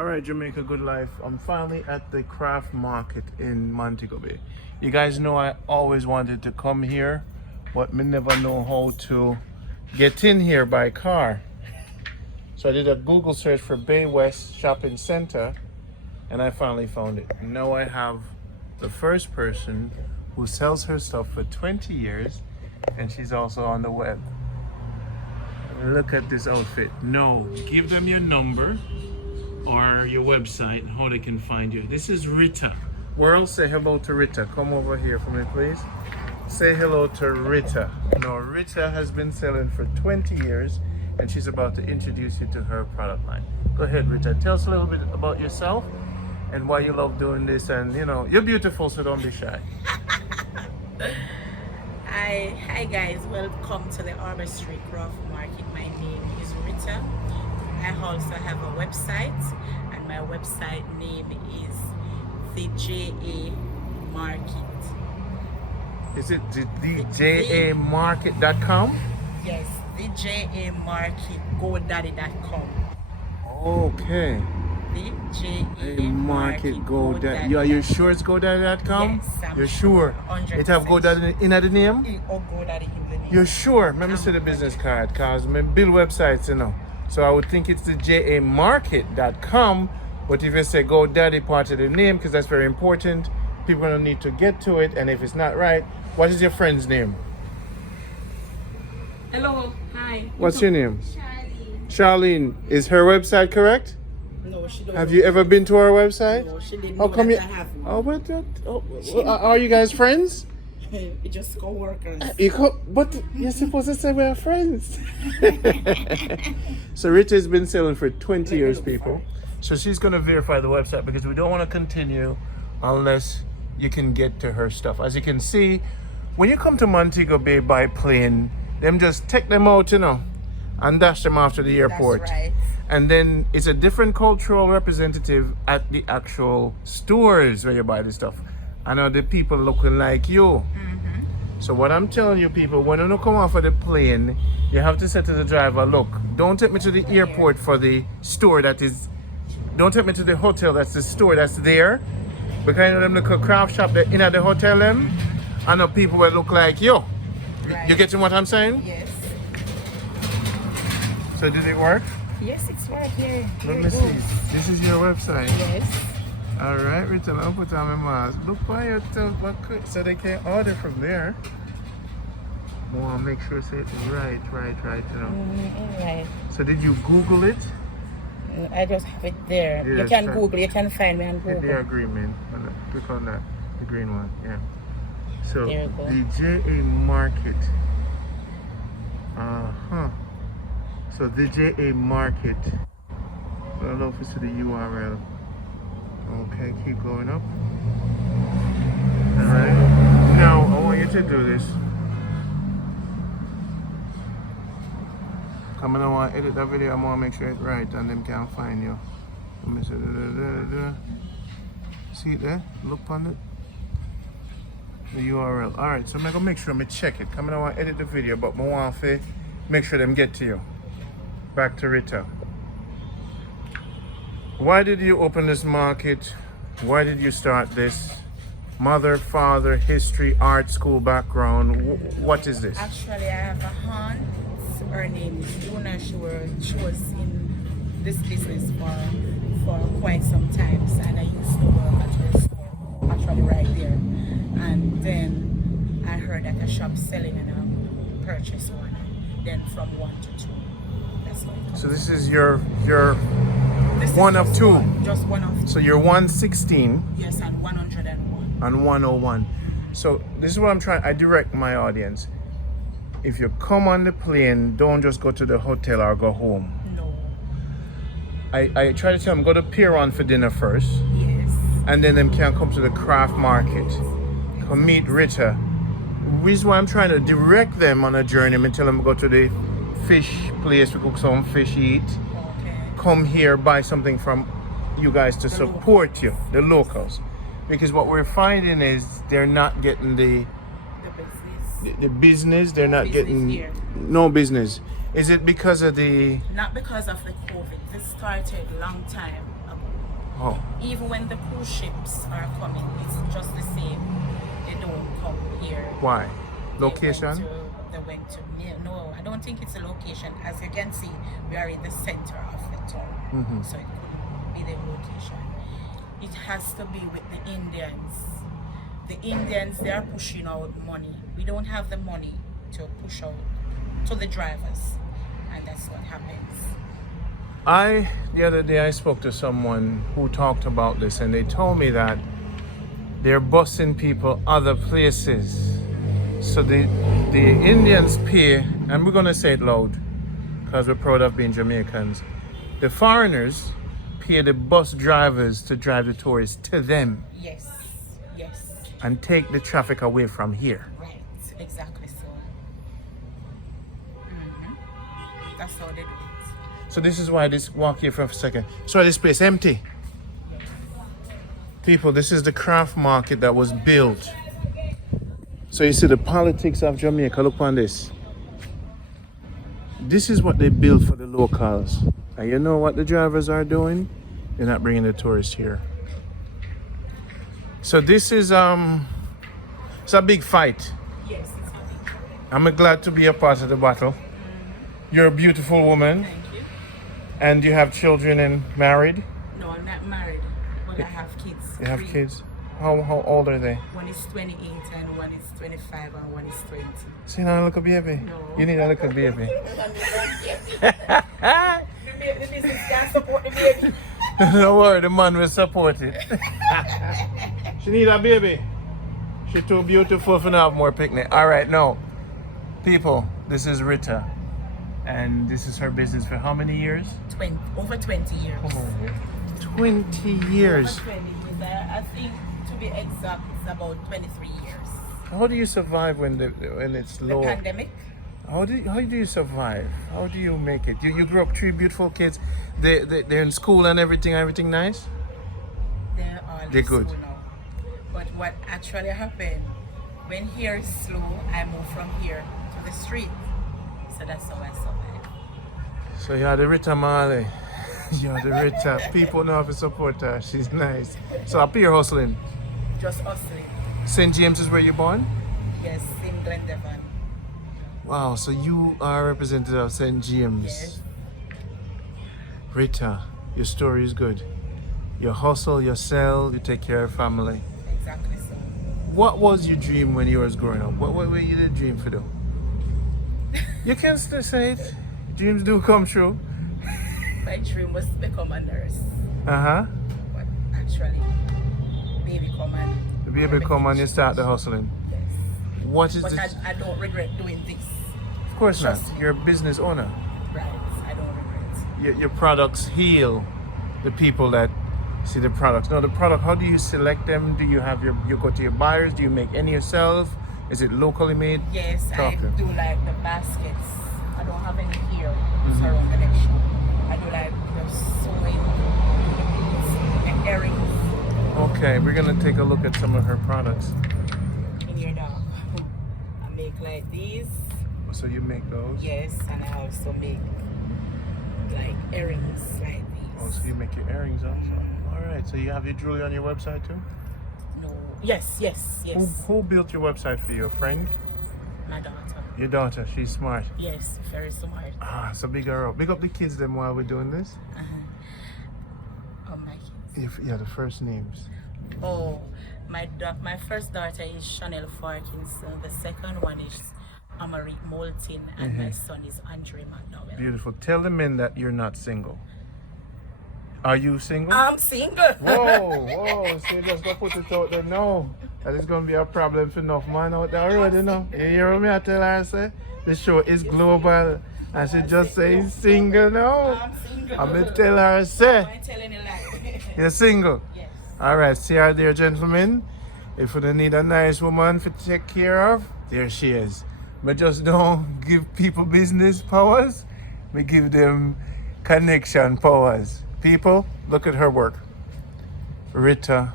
All right, Jamaica Good Life. I'm finally at the craft market in Montego Bay. You guys know I always wanted to come here, but me never know how to get in here by car. So I did a Google search for Bay West Shopping Center, and I finally found it. Now I have the first person who sells her stuff for 20 years, and she's also on the web. Look at this outfit. No, give them your number or your website, how they can find you. This is Rita. World, say hello to Rita. Come over here for me, please. Say hello to Rita. Now, Rita has been selling for 20 years, and she's about to introduce you to her product line. Go ahead, Rita. Tell us a little bit about yourself and why you love doing this. And, you know, you're beautiful, so don't be shy. Hi guys, welcome to the Arbor Street Craft Market. My name is Rita. I also have a website, and my website name is the JA Market. Is it the JAMarket.com? Yes, the JA Market, GoDaddy.com. Okay. The JA Market GoDaddy. Are you sure it's GoDaddy.com? Yes, I'm You're sure? 100%. It have GoDaddy in the name? Or GoDaddy in the name. You're sure? Let me see the business card, cause I build websites, you know. So I would think it's the JAMarket.com, but if you say GoDaddy part of the name, because that's very important, people don't need to get to it. And if it's not right, what is your friend's name? Hello, hi. What's your name? Charlie. Charlene. Is her website correct? No, she don't. Have you ever been to our website? No, she didn't How know come that you? I have one. Oh, but are you guys friends? It's just co-workers. But you're supposed to say we're friends. So Rita has been selling for 20 years, people. So she's going to verify the website because we don't want to continue unless you can get to her stuff. As you can see, when you come to Montego Bay by plane, them just take them out, you know, and dash them off to the airport. That's right. And then it's a different cultural representative at the actual stores where you buy the stuff. I know the people looking like you. So what I'm telling you, people, when you come off of the plane, you have to say to the driver, look, don't take me to the airport for the store that is, don't take me to the hotel, that's the store that's there. Because I know them little craft shop that in at the hotel them. I know people will look like you. Right. You getting what I'm saying? Yes. So did it work? Yes, it's right here. Let Here me it see. goes. This is your website. Yes. All right, Rita, I'll put on my mask. Look by yourself, but quick, so they can order from there. I want to make sure it's right, you know. Right. So did you Google it? I just have it there. You Yes, can sir. Google. You can find me on Hit Google. the agreement. Click on that, the green one, yeah. So There you go. the JA Market. So the JA Market. I don't know if it's the URL. Okay, keep going up. Alright. Now I want you to do this. I'm gonna want to edit that video. I want to make sure it's right and them can find you. Let me see. See it there? Look on it. The URL. Alright, so I'm gonna make sure I check it. I want to edit the video, but I want to make sure them get to you. Back to Rita. Why did you open this market? Why did you start this? Mother, father, history, art school background. What is this? Actually, I have a aunt. Her name is Luna. She was in this business for quite some time, and I used to work at her store, actually right there. And then I heard that a shop selling, and I purchased one. And then from 1 to 2. That's what it So this is your This is one of just two. Just one of two. So you're 116 Yes, and 101. and 101. So this is what I'm trying. I direct my audience. If you come on the plane, don't just go to the hotel or go home. No. I try to tell them go to Pier 1 for dinner first, Yes. and then them can come to the craft market. Come meet Rita. The reason why I'm trying to direct them on a journey, and tell them go to the fish place, we cook some fish, eat. Okay. Come here, buy something from you guys to support you, the locals. Because what we're finding is they're not getting the business, they're not business getting here. no business. Is it because of the Not because of the COVID. This started a long time ago. Oh, Even when the cruise ships are coming, it's just the same. They don't come here. why? They Location? went to no, I don't think it's a location. As you can see, we are in the center of the town, Mhm. so it could be the location. It has to be with the Indians. The Indians, they are pushing out money. We don't have the money to push out to the drivers, and that's what happens. The other day I spoke to someone who talked about this, and they told me that they're busing people other places. So the Indians pay, and we're gonna say it loud, because we're proud of being Jamaicans. The foreigners pay the bus drivers to drive the tourists to them Yes, yes, and take the traffic away from here. right, exactly so. That's how they do it. So this is why this walk here for a second. So this place empty. People, this is the craft market that was built. So you see the politics of Jamaica. Look on this. This is what they built for the locals. And you know what the drivers are doing? They're not bringing the tourists here. So this is it's a big fight. Yes, it's happy. I'm glad to be a part of the battle. You're a beautiful woman, Thank you. and you have children and married. No, I'm not married, but I have kids. You have 3. kids. How old are they? One is 28 and one is 25 and one is 20. See now, look a baby. No. You need a little baby. The business can support the baby. Don't worry, the man will support it. She need a baby. She too beautiful for not have more picnic. All right, now, people, this is Rita, and this is her business for how many years? Over 20 years. 20 years. Over 20 years. I think, to be exact, it's about 23 years. How do you survive when it's The low? pandemic. How do you survive? How do you make it? You grew up 3 beautiful kids. They're in school and everything nice? They're all They're in good. school now. But what actually happened, when here is slow, I moved from here to the street. So that's how I survived. So you're the Rita Marley. You're the Rita. People know how to support her. She's nice. So up here hustling. Just hustling. St. James is where you're born? Yes, in Glendevon. Wow, so you are a representative of St. James. Yes. Rita, your story is good. You hustle, you sell, you take care of family. Exactly so. What was your dream when you was growing up? What were you the dream for do? You can still say it. Dreams do come true. My dream was to become a nurse. Uh-huh. But actually, baby come and... The baby come and you start the hustling. Yes. What is But this? I don't regret doing this. Of course not. Trust me. You're a business owner. Right. I don't regret. Your products heal the people that see the products. Now the product, how do you select them? Do you have you go to your buyers? Do you make any yourself? Is it locally made? Yes, Talk I to- do like the baskets. I don't have any here. It's around the next shop. I do like the sewing, the beads, and earrings Okay, we're gonna take a look at some of her products. in your dog. I make like these. So you make those? Yes, and I also make like earrings like Oh, these. so you make your earrings also. All right. So you have your jewelry on your website too? No. Yes. Who built your website for you? A friend? My daughter. Your daughter. She's smart. Yes, very smart. Ah, so big her up. Big up the kids then while we're doing this. Oh, my kids. Yeah, the first names. Oh, my first daughter is Chanel Farkinson. The second one is Amari Moulton, and my son is Andre McDowell. Beautiful. Tell the men that you're not single. Are you single? I'm single. Whoa. So you just gonna put it out there? No. That is gonna be a problem for enough man out there already, know. You hear me? I tell her, I say, the show is global. And she just say he's single now. I'm single. I'm gonna tell her, say, I'm telling you lie. you're single. Yes. Alright, see her there, gentlemen. If you need a nice woman to take care of, there she is. But just don't give people business powers. We give them connection powers. People, look at her work. Rita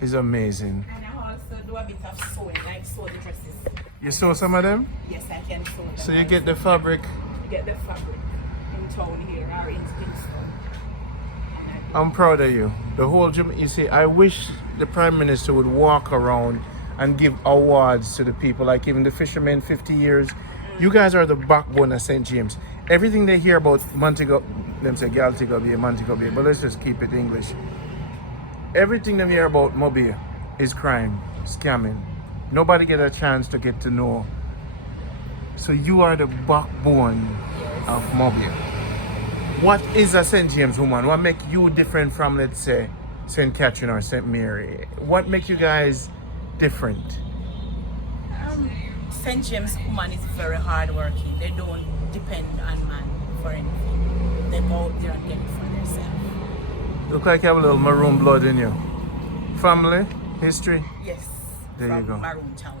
is amazing. And I also do a bit of sewing, like sew the dresses. You sew some of them? Yes, I can sew them. So you get the fabric. Get the fabric in town here or in Kingston. I'm proud of you. The whole you see, I wish the Prime Minister would walk around and give awards to the people, like even the fishermen 50 years. You guys are the backbone of St. James. Everything they hear about Montego, them say Galtigo Bay, Montego Bay, but let's just keep it English. Everything they hear about Mobile is crime, scamming. Nobody get a chance to get to know. So you are the backbone of Mobile. What is a St. James woman? What make you different from, let's say, St. Catherine or St. Mary? What makes you guys different? St. James woman is very hardworking. They don't depend on man for anything. They go out there and get it for themselves. Look like you have a little maroon blood in you. Family? History? Yes. There you go. Maroon Town.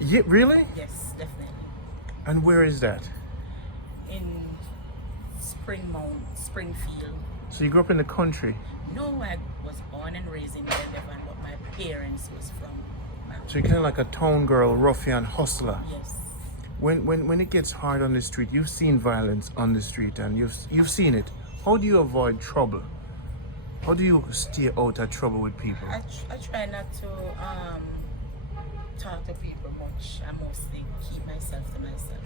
Yeah, really? Yes, definitely. And where is that? In Springfield. So you grew up in the country? No, I was born and raised in Devon, but my parents was from Maroon. So you're kind of like a town girl, ruffian, hustler. Yes. When it gets hard on the street, you've seen violence on the street and you've seen it. How do you avoid trouble? How do you stay out of trouble with people? I try not to talk to people much. I mostly keep myself to myself.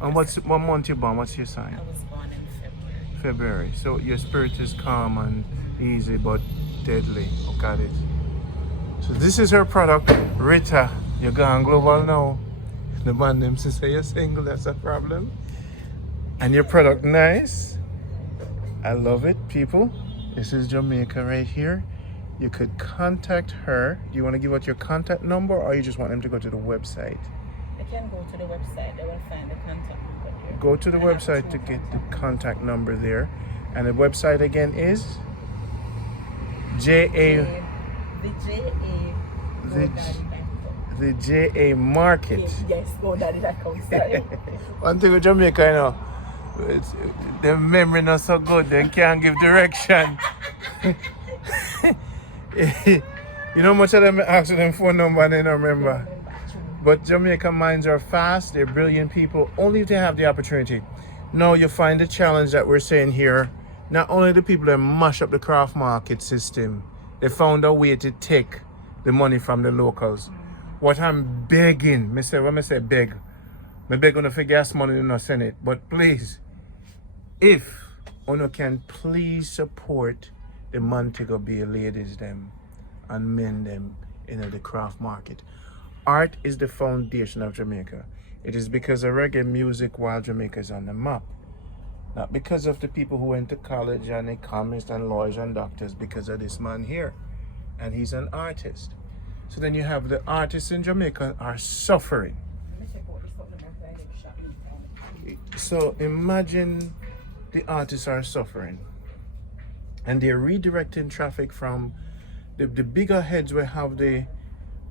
And what month you born? What's your sign? I was born in February. February. So your spirit is calm and easy but deadly. Oh, got it. So this is her product, Rita. You're gone global now. The man them say you're single, that's a problem. And your product nice. I love it, people. This is Jamaica right here. You could contact her. Do you want to give out your contact number or you just want them to go to the website? They can go to the website. They will find the contact number there. Go to the website to get the contact number there. And the website again is the JA Market. Yes, go daddy.com. Sorry. One thing with Jamaica, you know, their memory not so good. They can't give direction. You know, much of them ask for them phone number and they don't remember. But Jamaican minds are fast. They're brilliant people. Only if they have the opportunity. Now you find the challenge that we're saying here. Not only the people that mash up the craft market system, they found a way to take the money from the locals. What I'm begging, when I say beg, I beg on for gas money in the Senate. But please, if you can please support the Montego Bay ladies them and men them in the craft market. Art is the foundation of Jamaica. It is because of reggae music while Jamaica is on the map. Not because of the people who went to college and economists and lawyers and doctors, because of this man here. And he's an artist. So then you have the artists in Jamaica are suffering. So imagine the artists are suffering. And they're redirecting traffic from the bigger heads where have the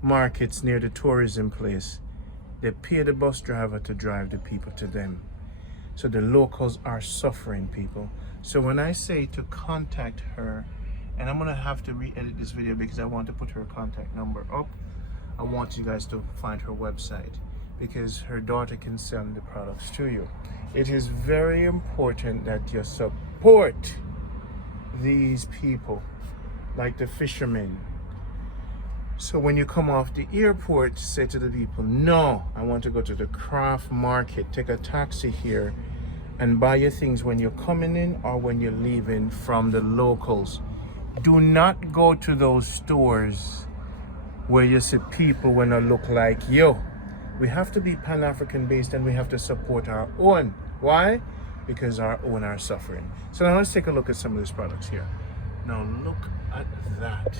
markets near the tourism place. They pay the bus driver to drive the people to them. So the locals are suffering, people. So when I say to contact her, and I'm gonna have to re-edit this video because I want to put her contact number up. I want you guys to find her website because her daughter can send the products to you. It is very important that you support these people, like the fishermen. So when you come off the airport, say to the people, no, I want to go to the craft market, take a taxi here and buy your things when you're coming in or when you're leaving from the locals. Do not go to those stores where you see people when they look like you. We have to be Pan-African based and we have to support our own. Why? Because our own are suffering. So now let's take a look at some of these products here. Now look at that.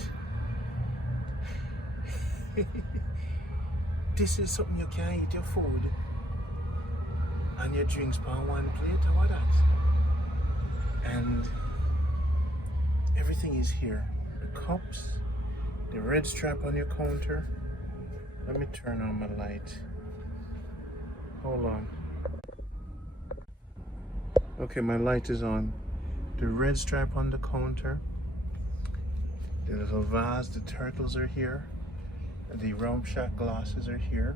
This is something you can eat your food and your drinks on one plate. How about that? And everything is here. The cups, the red strap on your counter. Let me turn on my light. Hold on. Okay, my light is on. The red stripe on the counter. The little vase, the turtles are here. The round shot glasses are here.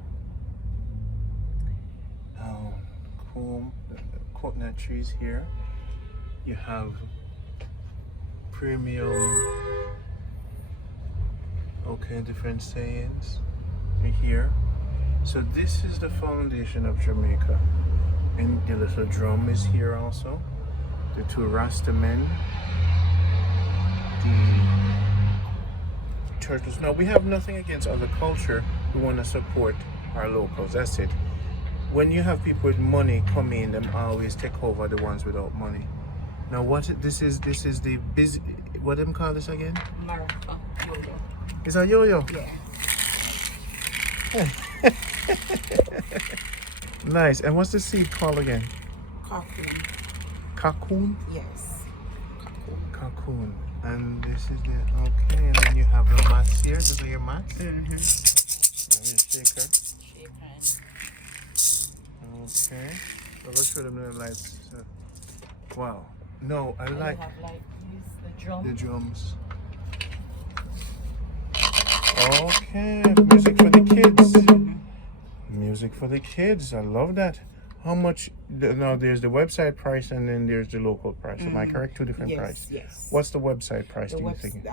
Comb, the coconut trees here. You have premium Okay, different sayings here. So this is the foundation of Jamaica. And the little drum is here also. The two Rasta men. The turtles. Now we have nothing against other culture. We want to support our locals. That's it. When you have people with money come in, them always take over the ones without money. Now this is the busy, what them call this again? Maraca yo-yo. It's a yo-yo. Yeah. Nice. And what's the seed called again? Cocoon. Cocoon? Yes. Cocoon. And this is the, okay, and then you have the mats here. Those are your mats? Mm-hmm. And your shaker. Shake Okay. So let's show them the lights. So, wow. No, I and like you have like this, the drum. the drums. Okay, music for the kids. Music for the kids. I love that. How much? Now there's the website price and then there's the local price. Am I correct? Two different prices. Yes. What's the website price? The do you think?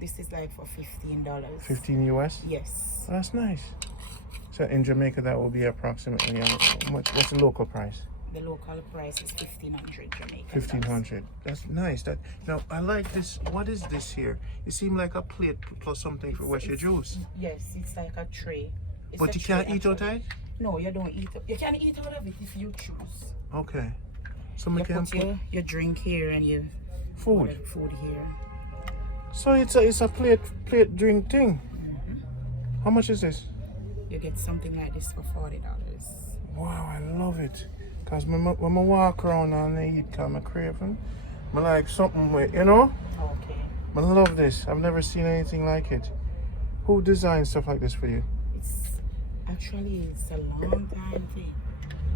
this is like for $15. 15 US. Yes. Oh, that's nice. So in Jamaica, that will be approximately how much? What's the local price? The local price is $1,500 Jamaican. 1,500. That's nice. That now I like this. What is this here? It seems like a plate plus something for wash your juice. Yes, it's like a tray. It's But a you can't tray eat out actually. of it. No, you don't eat. You can eat out of it if you choose. Okay. So You we can put your drink here and your food. food here. So it's a plate drink thing. How much is this? You get something like this for $40. Wow, I love it. Cause when I walk around and I eat, cause I'm craving. I like something with, you know. Okay. I love this. I've never seen anything like it. Who designed stuff like this for you? It's a long time thing.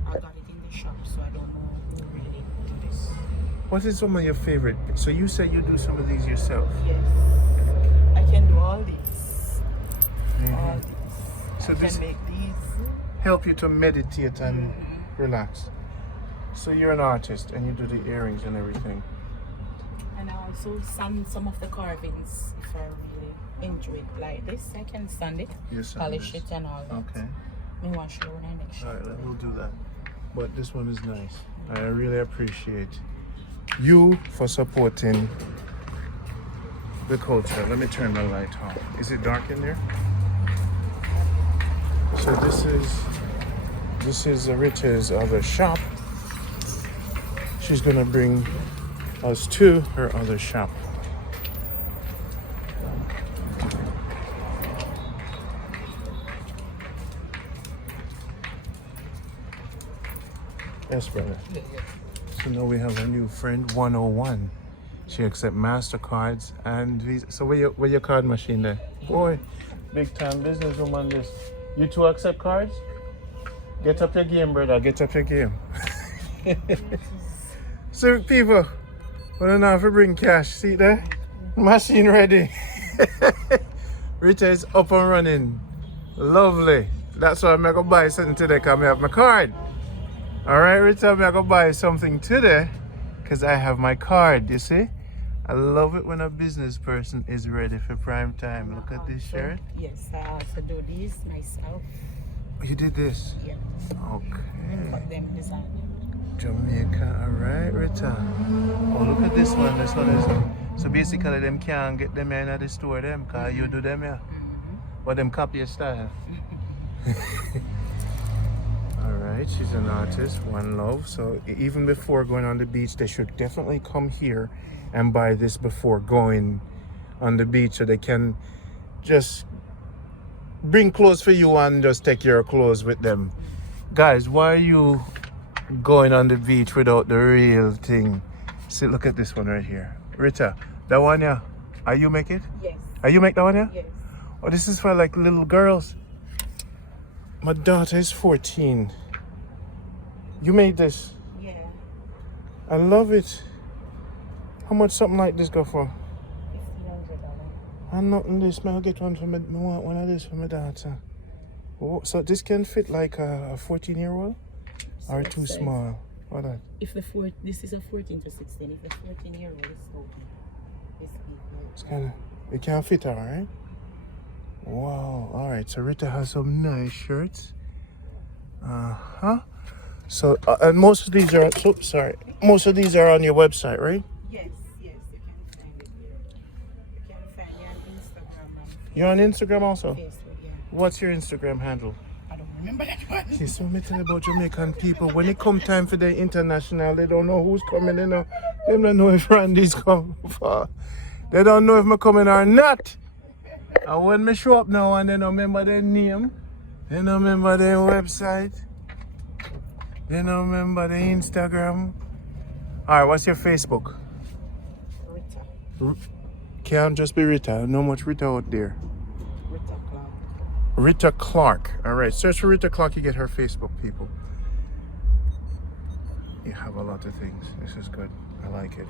I got it in the shop, so I don't know who really did this. What is some of your favorite? So you say you do some of these yourself. Yes. I can do all this. All this. So I this can make these. help you to meditate and relax. So you're an artist and you do the earrings and everything. And I also sand some of the carvings if I really enjoy it like this. I can sand it, Yes, polish it and all that. Okay. Me want to show when I next show. All right, we'll do that. But this one is nice. I really appreciate you for supporting the culture. Let me turn the light on. Is it dark in there? So this is Rita's other shop. She's gonna bring us to her other shop. Yes, brother. So now we have a new friend, 101. She accepts MasterCards and Visa. So where your card machine there? Boy, big time businesswoman this. You two accept cards? Get up your game, brother. Get up your game. So people, we don't have to bring cash. See there? Machine ready. Rita is up and running. Lovely. That's why I'm going to buy something today because I have my card. All right, Rita, I'm going to buy something today because I have my card, you see? I love it when a business person is ready for prime time. Look at this shirt. Yes, I also do these myself. You did this? Yeah. Okay. Cut them, design them. Jamaica, all right, Rita. Oh, look at this one. This one is. So basically, them can't get them in at the store, them, because you do them, yeah. But them copy your style. All right, she's an artist, One Love. So even before going on the beach, they should definitely come here and buy this before going on the beach, so they can just bring clothes for you and just take your clothes with them. Guys, why are you going on the beach without the real thing? See, look at this one right here. Rita, that one, yeah. Are you make it? Yes. Are you make that one, yeah? Yes. Oh, this is for like little girls. My daughter is 14. You made this. Yeah. I love it. How much something like this go for? $1,500. I'm not in this, man. I'll get one for me. I want one of this for my daughter. Oh, so this can fit like a 14-year-old? Or too small? What that? If this is a 14 to 16. If the 14-year-old is open, it's big. It's kind of, it can't fit her, right? Wow. All right. So Rita has some nice shirts. Uh-huh. So, and most of these are, oops, sorry. Most of these are on your website, right? Yes, you can find it here. You can find me on Instagram and You're on Instagram also? Facebook, yeah. What's your Instagram handle? I don't remember that one. See, so me tell you about Jamaican people, when it come time for the international, they don't know who's coming, you know. They don't know if Randy's coming for. They don't know if I'm coming or not. And when me show up now and they don't remember their name, they don't remember their website, they don't remember their Instagram. Alright, what's your Facebook? Rita. Can't just be Rita, no much Rita out there. Rita Clark. Rita Clark. Alright, search for Rita Clark, you get her Facebook, people. You have a lot of things. This is good. I like it.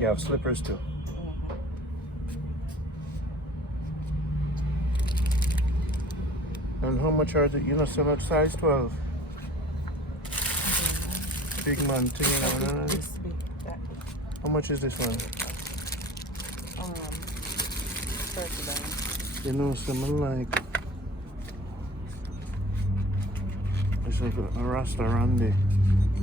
You have slippers too. And how much are they? You know, so much size 12. Big man thing, you know. This big, that big. How much is this one? $30. You know, something like it's like a Rasta Randy.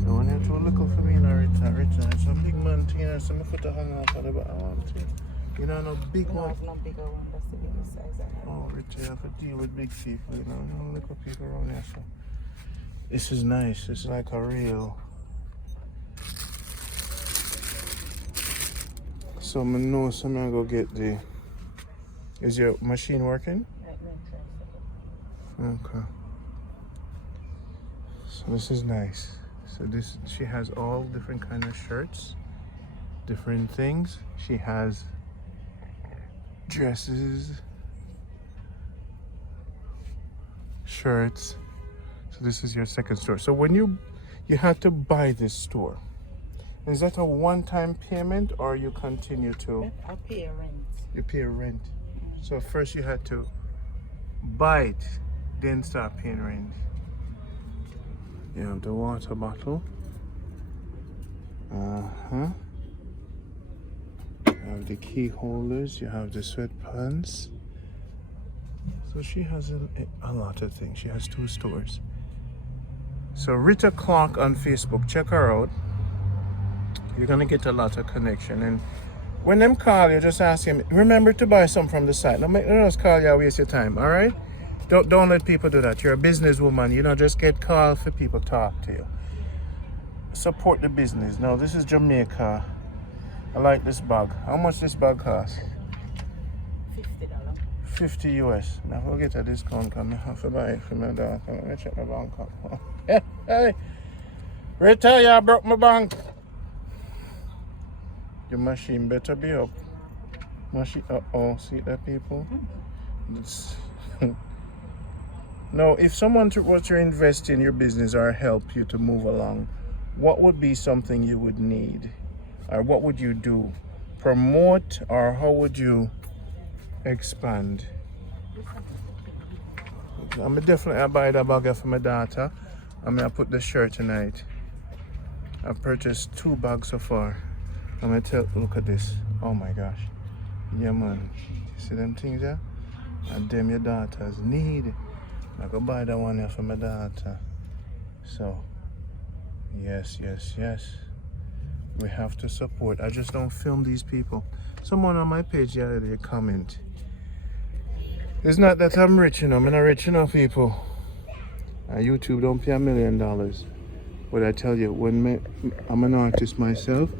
I want you to look up for me now, Rita. It's a big man thing, you know, so my foot to hang off of the back. I want to. You know, no big No, one. it's not bigger one. That's the biggest size I have. Oh, Rita, you have to deal with big people, you know. You don't look at people around here, so. This is nice. It's like a real. So I know some I go get the. Is your machine working? Okay. So this is nice. So this, she has all different kind of shirts, different things. She has dresses, shirts. So this is your second store. So when you had to buy this store, is that a one-time payment or you continue to? I pay a rent. You pay a rent. So first you had to buy it, then start paying rent. You have the water bottle. You have the key holders. You have the sweatpants. So she has a lot of things. She has 2 stores. So Rita Clark on Facebook, check her out. You're gonna get a lot of connection. And when them call you, just ask him, remember to buy some from the site. Don't just call you and waste your time, all right? Don't let people do that. You're a businesswoman. You don't just get called for people to talk to you. Support the business. Now, this is Jamaica. I like this bag. How much this bag cost? $50. 50 US. Now, we'll get a discount because I have to buy it for my daughter. Let me check my bank account. Hey! Rita, you broke my bank. Your machine better be up. Machine, uh-oh, see that, people? It's no, if someone was to invest in your business or help you to move along, what would be something you would need? Or what would you do? Promote, or how would you expand? I'm definitely buy that bag for my daughter. I'm gonna put the shirt tonight. I've purchased 2 bags so far. I'm gonna tell, look at this. Oh my gosh. Yeah, man. You see them things there? And them your daughters need. I go buy that one here for my daughter. So, yes. We have to support. I just don't film these people. Someone on my page the other day comment. It's not that I'm rich, you know. I'm not rich enough, people. YouTube don't pay $1 million. But I tell you, when I'm an artist myself,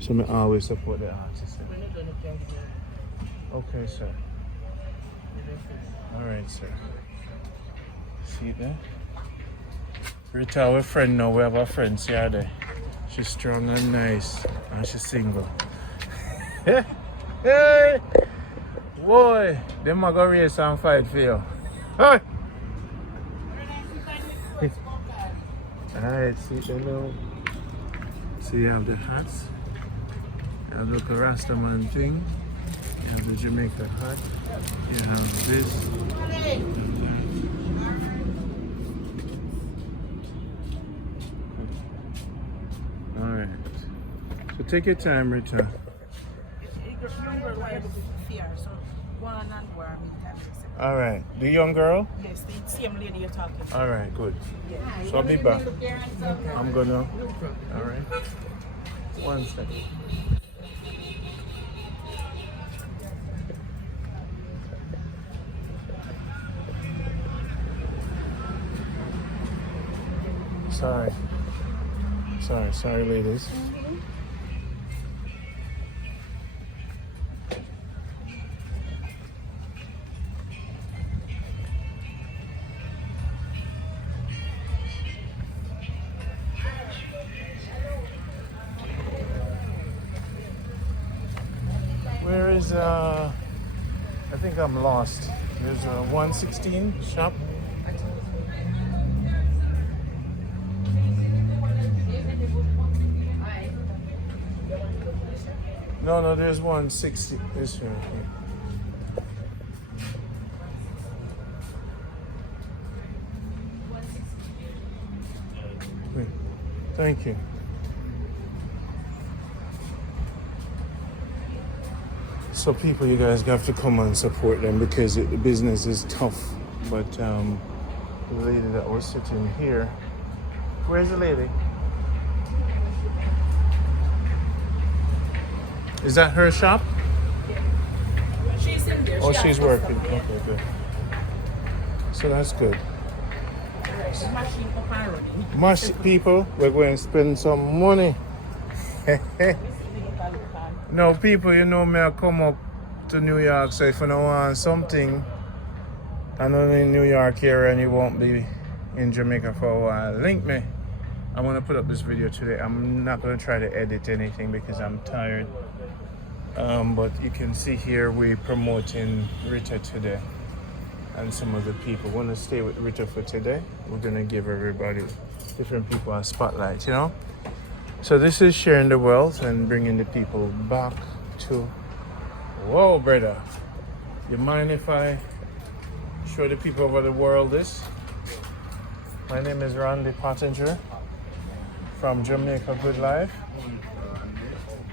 so I always support the artists. Okay, sir. All right, sir. See there? Rita, our friend now. We have a friend. See her there. She's strong and nice, and she's single. Hey! Boy, them are gonna race and fight for you. Hey! Alright, see them now. So you have the hats. You have the Rastaman thing. You have the Jamaica hat. You have this. Alright. So take your time, Rita. Younger wife fear, so one and one. All right. The young girl? Yes, the same lady you're talking to. All right, good. Yeah. So I'll be back. I'm gonna. All right. 1 second. Sorry, ladies. Where is I think I'm lost. There's a 116 shop. No, there's 160. This one here. Wait, thank you. So people, you guys have to come and support them because the business is tough. But the lady that was sitting here, where's the lady? Is that her shop? She's in there. Oh, she's working. Okay, good. So that's good. The machine up and running. Much people, we're going to spend some money. No, people, you know me, I come up to New York, so if you don't want something, I'm not in New York here and you won't be in Jamaica for a while, link me. I'm going to put up this video today. I'm not going to try to edit anything because I'm tired. But you can see here we're promoting Rita today and some of the people. Want to stay with Rita for today? We're going to give everybody, different people, a spotlight, you know? So this is sharing the wealth and bringing the people back to... Whoa, brother. You mind if I show the people over the world this? My name is Randy Pottinger from Jamaica Good Life.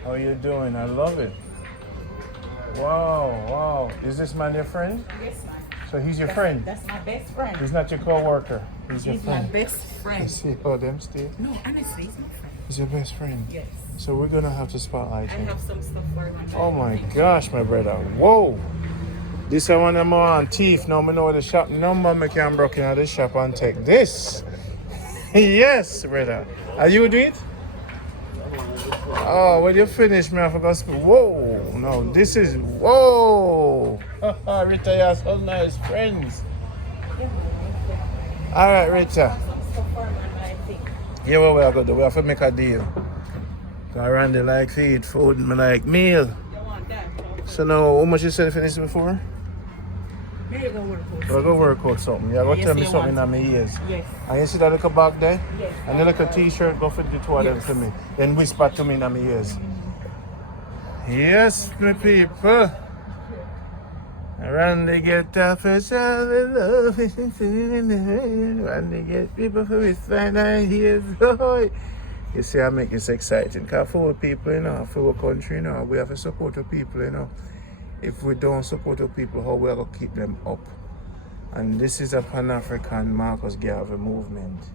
How you doing? I love it. Wow. Is this man your friend? Yes, ma'am. So he's your friend? That's my best friend. He's not your co-worker? He's your He's friend? my best friend. See how them stay? No, honestly, he's my friend. He's your best friend? Yes. So we're gonna have to spotlight I him. have some stuff for him. Oh my gosh, my brother. Whoa! This is one of my on teeth. Now I know the shop number I can broke into the shop and take this. Yes, brother. Are you do it? Oh, when you finish, me, I forgot to speak. Whoa! No, this is whoa! Rita, you have some nice friends. All right, Rita. Yeah, well, we are good. We have to make a deal. I Randy like to eat food and I like meal. So now, how much you said for this before? Maybe go work out. We'll go work out something. You're going to tell me something in my ears. Yes. And you see that little bag there? Yes. And the little t-shirt, go for the two of them for me. Then whisper to me in my ears. Yes, my people. Randy get tough as all the love is in the hand. Randy get people who is fine and hears joy. You see, I make this exciting. Because for our people, you know, for our country, you know, we have to support our people, you know. If we don't support our people, how we are going to keep them up? And this is a Pan-African Marcus Garvey movement.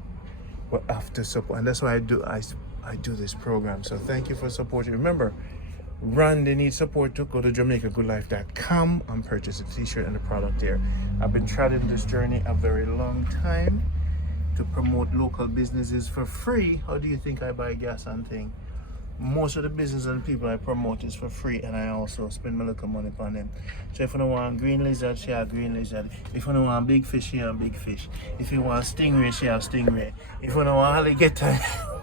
We have to support, and that's why I do this program. So thank you for supporting. Remember, Randy needs support to go to JamaicaGoodLife.com and purchase a t-shirt and a product there. I've been treading this journey a very long time to promote local businesses for free. How do you think I buy gas and things? Most of the business and people I promote is for free, and I also spend my little money on them. So if you don't want green lizard, she have green lizard. If you don't want big fish, she have big fish. If you want stingray, she have stingray. If you don't want alligator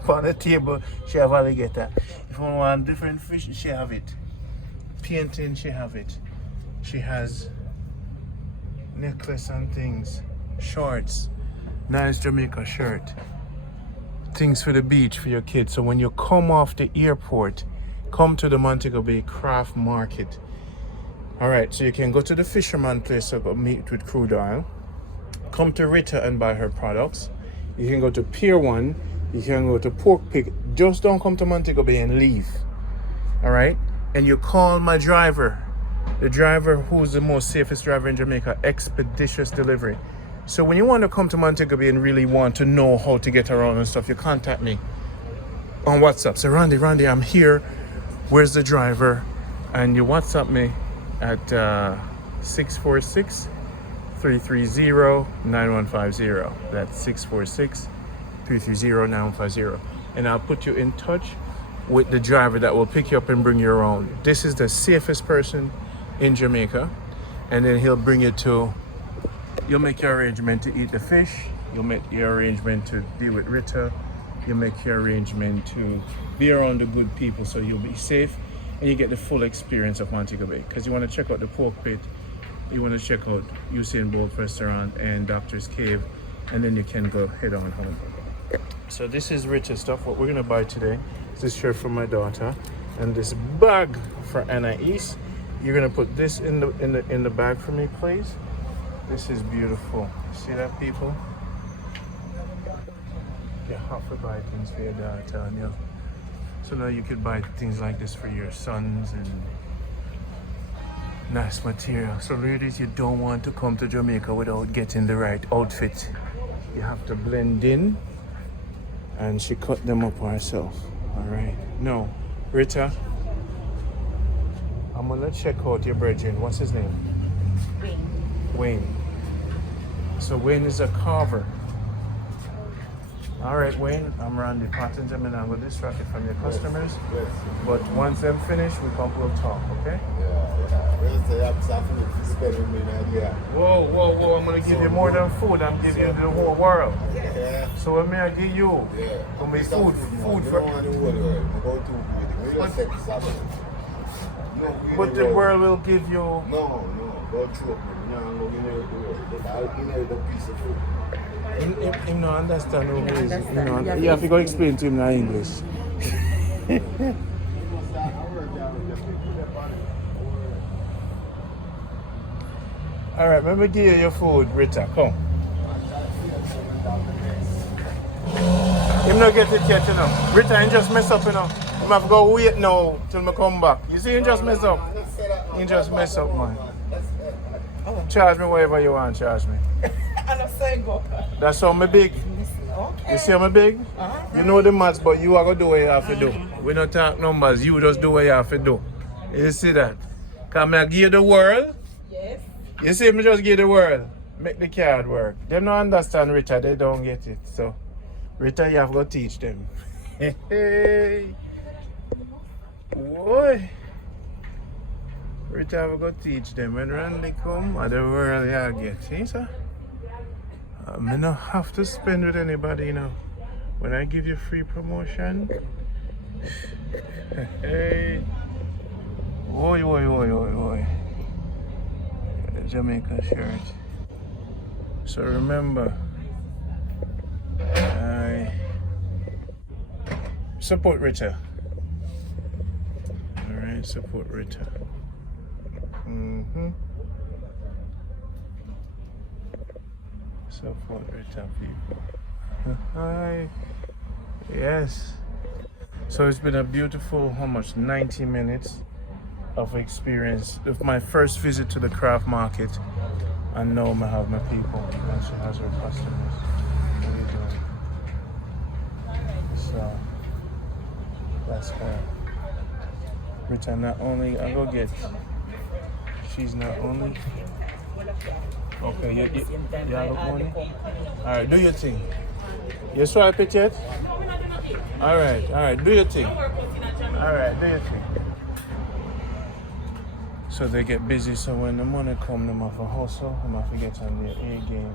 on the table, she have alligator. If you want different fish, she have it. Painting, she have it. She has necklace and things, shorts, nice Jamaica shirt. Things for the beach for your kids. So when you come off the airport, come to the Montego Bay Craft Market. Alright, so you can go to the fisherman place to go meet with crude oil. Come to Rita and buy her products. You can go to Pier 1. You can go to Pork Pig. Just don't come to Montego Bay and leave. Alright? And you call my driver. The driver who's the most safest driver in Jamaica, expeditious delivery. So when you want to come to Montego Bay and really want to know how to get around and stuff, you contact me on WhatsApp. Say, Randy, I'm here. Where's the driver? And you WhatsApp me at 646-330-9150. That's 646-330-9150. And I'll put you in touch with the driver that will pick you up and bring you around. This is the safest person in Jamaica. And then he'll bring you to, you'll make your arrangement to eat the fish. You'll make your arrangement to be with Rita. You'll make your arrangement to be around the good people so you'll be safe and you get the full experience of Montego Bay. Because you want to check out the pork pit, you want to check out Usain Bolt restaurant and Doctor's Cave, and then you can go head on home. So this is Rita stuff. What we're gonna buy today is this shirt for my daughter and this bag for Anais. You're gonna put this in the bag for me, please. This is beautiful. See that, people? You have to buy things for your daughter, and you. So now you could buy things like this for your sons and nice material. So ladies, you don't want to come to Jamaica without getting the right outfit. You have to blend in, and she cut them up herself. All right. No, Rita, I'm gonna check out your brethren. What's his name? Wayne. So Wayne is a carver. All right, Wayne, I'm Randy Patton. I'm going to distract it from your customers. Yes. But once I'm finished, we'll talk, okay? Whoa, I'm going to give you more than food. I'm giving you the whole world. Yeah. So what may I give you? Gonna be food for... But the world will give you... No, don't throw it. I'll give you the piece of food. Him no understand no music. You have to go explain to him in English. Alright, let me give you your food, Rita. Come. Him not get it yet, you know. Rita, you just mess up, you know. I have to go wait now till I come back. You see, you just mess up. You just mess up, man. Charge me whatever you want, charge me. That's how me big. Okay. You see how me big? You know the maths, but you are going to do what you have to do. We don't talk numbers, you just do what you have to do. You see that? Can I give you the world? Yes. You see me just give the world. Make the card work. They don't understand Rita, they don't get it. So, Rita, you have to teach them. Hey. Boy. Rita, have to teach them. When Randy come, the world you get. See, sir? I don't have to spend with anybody, you know. When I give you free promotion, hey, oi. Jamaica shirt. So remember, I support Rita. Alright, support Rita. Support Rita, people. Hi. Yes. So it's been a beautiful, how much? 90 minutes of experience of my first visit to the craft market. And now I have my people and she has her customers. What are you doing? So that's her. Rita not only I go get. She's not only. Okay, you have a money? Alright, do your thing. You swipe it yet? Alright, do your thing. Alright, do your thing. So they get busy, so when the money comes, they have to hustle, they have to get on their A game.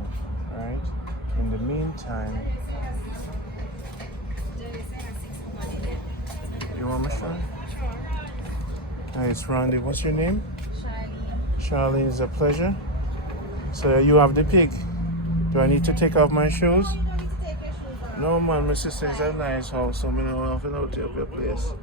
Alright? In the meantime, you want my shot? Hi, it's Randy. What's your name? Charlene, it's a pleasure. So you have the pig. Do I need to take off my shoes? No, you don't need to take your shoes off. No, man, my sister is a nice house, so I don't have to know to your place.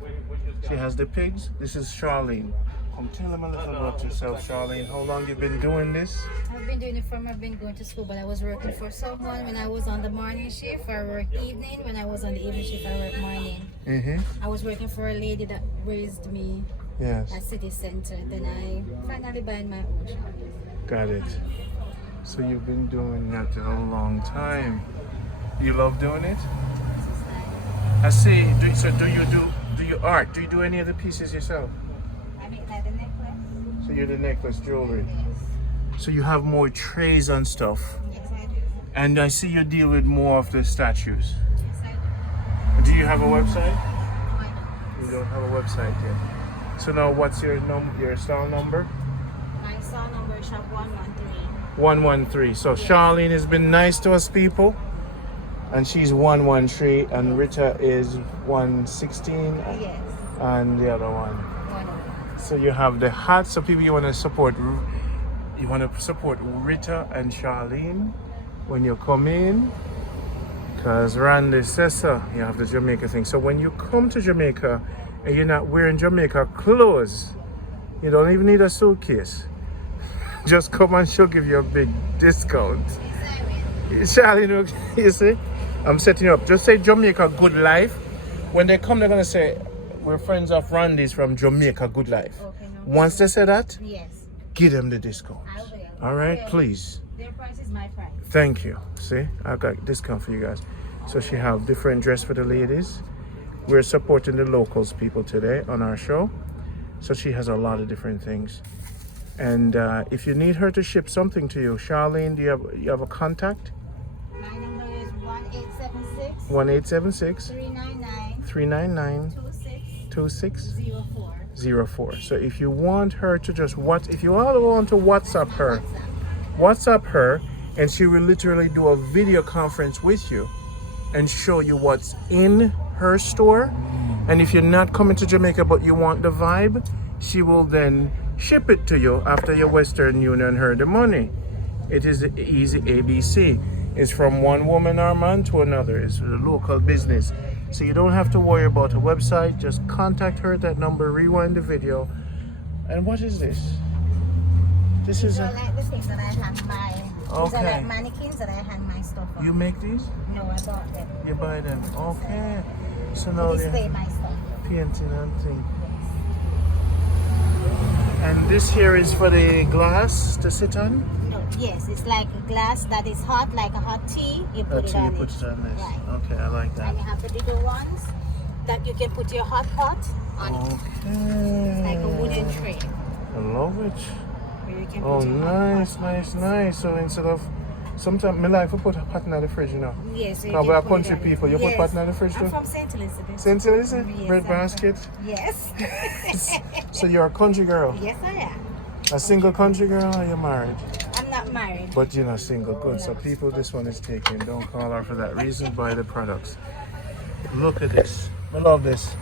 She has the pigs. This is Charlene. Come tell them a little about yourself, Charlene. How long you been doing this? I've been doing it from I've been going to school, but I was working for someone when I was on the morning shift. I worked evening. When I was on the evening shift, I worked morning. I was working for a lady that raised me Yes. at city center. Then I finally buy my own shop. Got it. So you've been doing that a long time. You love doing it? This is nice. I see. Do you art? Do you do any of the pieces yourself? I make like the necklace. So you're the necklace jewelry. Yes. So you have more trays and stuff. Yes, I do. And I see you deal with more of the statues. Yes, I do. Do you have a website? No, I don't. You don't have a website yet. So now what's your style number? My stall number is shop 113. 113. So Charlene has been nice to us people. And she's 113 and Rita is 116 Yes. and the other one. 101. So you have the hats. So people you want to support Rita and Charlene when you come in. Because Randy says so. You have the Jamaica thing. So when you come to Jamaica and you're not wearing Jamaica clothes, you don't even need a suitcase. Just come and she'll give you a big discount. Charlene, you see? I'm setting you up. Just say Jamaica Good Life. When they come, they're going to say, we're friends of Randy's from Jamaica Good Life. Okay, no. Once they say that, Yes. give them the discount. I will. All right, Okay. please. Their price is my price. Thank you. See, I got discount for you guys. So she have different dress for the ladies. We're supporting the locals people today on our show. So she has a lot of different things. And if you need her to ship something to you, Charlene, do you have a contact? My number is 1876 1876 399 399 2604. 2604. So if you want her to if you all want to WhatsApp her, and she will literally do a video conference with you and show you what's in her store. And if you're not coming to Jamaica but you want the vibe, she will then ship it to you after your Western Union her the money. It is easy ABC. It's from one woman or man to another. It's a local business. So you don't have to worry about a website. Just contact her at that number, rewind the video. And what is this? This is These are a... like the things that I hang my. These are Okay. like mannequins that I hang my stuff on. You make these? No, I bought them. You buy them. Okay. So To now display they're my stuff. painting and thing. And this here is for the glass to sit on? No, yes, it's like a glass that is hot, like a hot tea. You put it Until you on put it. it on this. Right. Okay, I like that. And you have the little ones that you can put your hot pot on it. Okay. Like a wooden tray. I love it. Where you can Oh, put your hot nice, pot on nice, it. nice. So instead of... Sometimes my life, I put a pot in the fridge, you know. Yes, so you Because can we are put it country on it. people. You put Yes. pot in the fridge too? I'm from St. Elizabeth. St. Elizabeth? Yes, Bread I'm from- basket? Yes. So you're a country girl? Yes, I am. A single country girl or you're married? I'm not married. But you're not single. Good. So people, this one is taken. Don't call her for that reason. Buy the products. Look at this. I love this.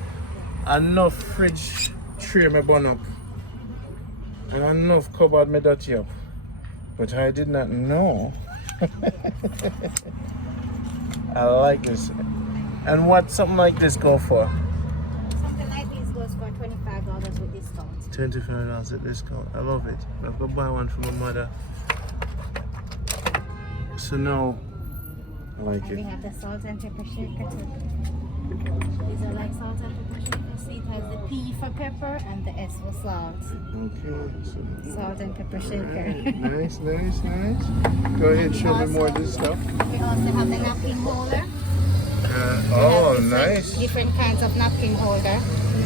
Enough fridge tray me burn up. And enough cupboard me dirty up. But I did not know. I like this. And what something like this go for? Something like this goes for $25 with discount. $25 at discount. I love it. I'll go buy one for my mother. So now, I like And we it. have the salt and pepper shaker too. These are like salt and pepper shaker. See, it has the P for pepper and the S for salt. Okay. So, Salt and pepper shaker. nice, nice, nice. Go ahead, show me more of this stuff. We also have the napkin holder. Oh, We have nice. Different kinds of napkin holder.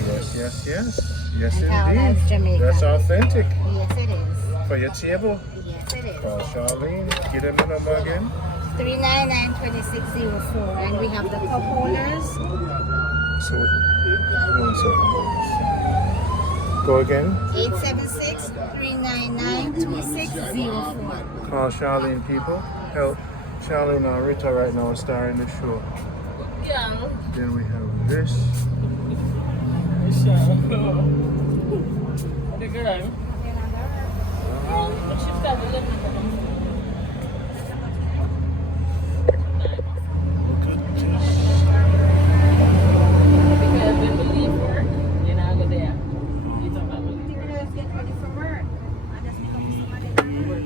Yes, yes, yes. Yes, And how indeed. that's Jamaica. That's authentic. Yes, it is. For your table. Yes, it is. Call Charlene. Give them the number again. 399-2604. And we have the cup holders. So, 1 second. Go again. 876-399-2604. Call Charlene, people. Help Charlene or Rita right now starring the show. Yeah. Then we have this. The girl. She started looking for them. Look at this. Because when we leave work, you know, I go there. You talk about it. Get ready for work. I just become somebody that work.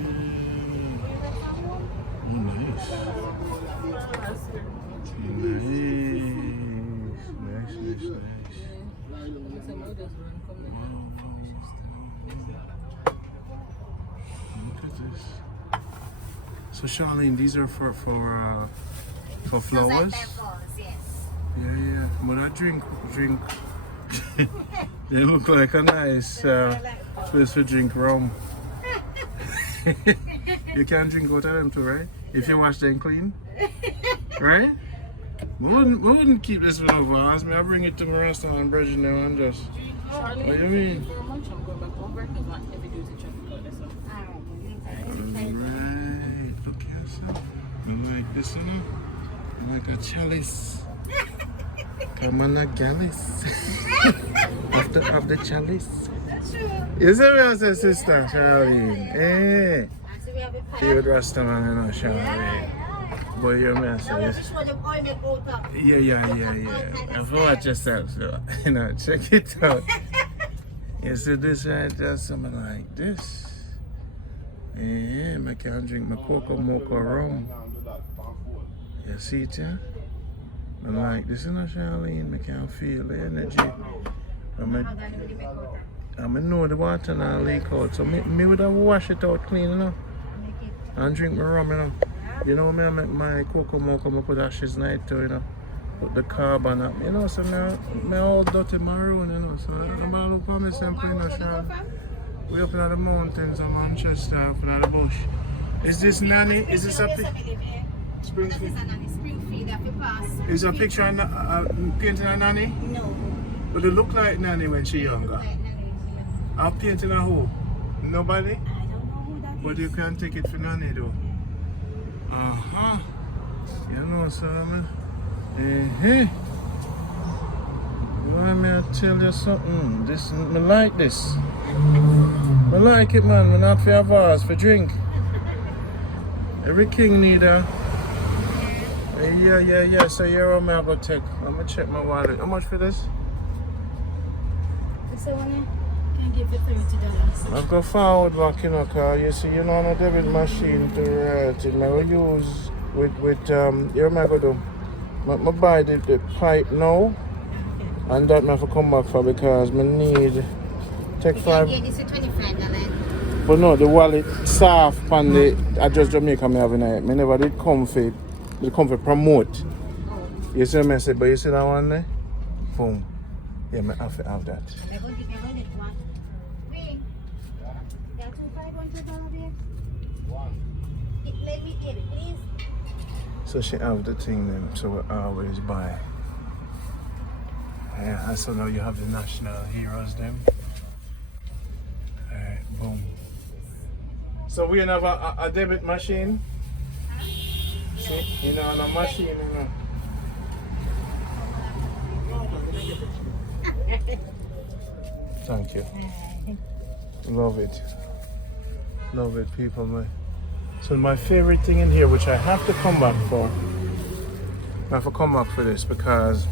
Nice. Nice, nice, nice. Some others run come there. So Charlene, these are for flowers. Those are pebbles, yes. Yeah. But I drink. They look like a nice place to drink rum. You can drink out of them too, right? If you wash them clean, right? We wouldn't keep this one over. Ask me, I bring it to my restaurant, Bridget, now and just. Charlie, What do you mean? for lunch, I'm going back over because my heavy duty traffic got this one. Alright, look here, son. I like this, you know? I like a chalice. Come on, a gallus. of the chalice. That's true. You see me as a sister, Charlene? Hey. I see we have a You would Rasta man, you know, Charlene. Boy, you're a mess. Now we have to show them oil make out of. Yeah. And for watch yourself, so, you know, check it out. You see this right there, something like this. Yeah, I can drink my cocoa mocha rum. You see it, yeah? I like this, you know, Charlene. I can feel the energy. I know the water now leak out, so me would have wash it out clean, you know, and drink my rum, you know. You know, me I make my cocoa mocha, I put ashes night too, you know. Put the carbon up, you know, so me all dirty maroon, you know, so I don't know look for me simple, you know, Charlene. We up in the mountains of Manchester, up in the bush. Is this Nanny? Is this a Springfield? Springfield, have to pass. Is a picture of painting a Nanny? No. But it look like Nanny when she younger. I'm painting a who? Nobody? I don't know who that But you can take it for Nanny though. You know, so let me tell you something. This, me like this. I like it, man. We're not for a vase for drink. Every king need a. Yeah. So you're on my take. I'm gonna check my wallet. How much for this? So when I can give you $30. I've got forward back, you know, cause you see, you know, on a debit machine to write it. I will use with here I go do. I buy the pipe now, and that I have to come back for because I need take five. Yeah, this is $25. But no, the wallet soft and the I just Jamaica me having it. Me never did come for promote. You see me say, but you see that one there? Boom. Yeah, me have to have that. They're going to give you what? Ring. Yeah, $500 there. Let me get it, please. So she have the thing then, so we always buy. Yeah, so now you have the national heroes then. Alright, boom. So we have a debit machine. See, you know, on a machine, you know. Thank you. Love it, people, man. So my favorite thing in here, which I have to come back for, I have to come back for this because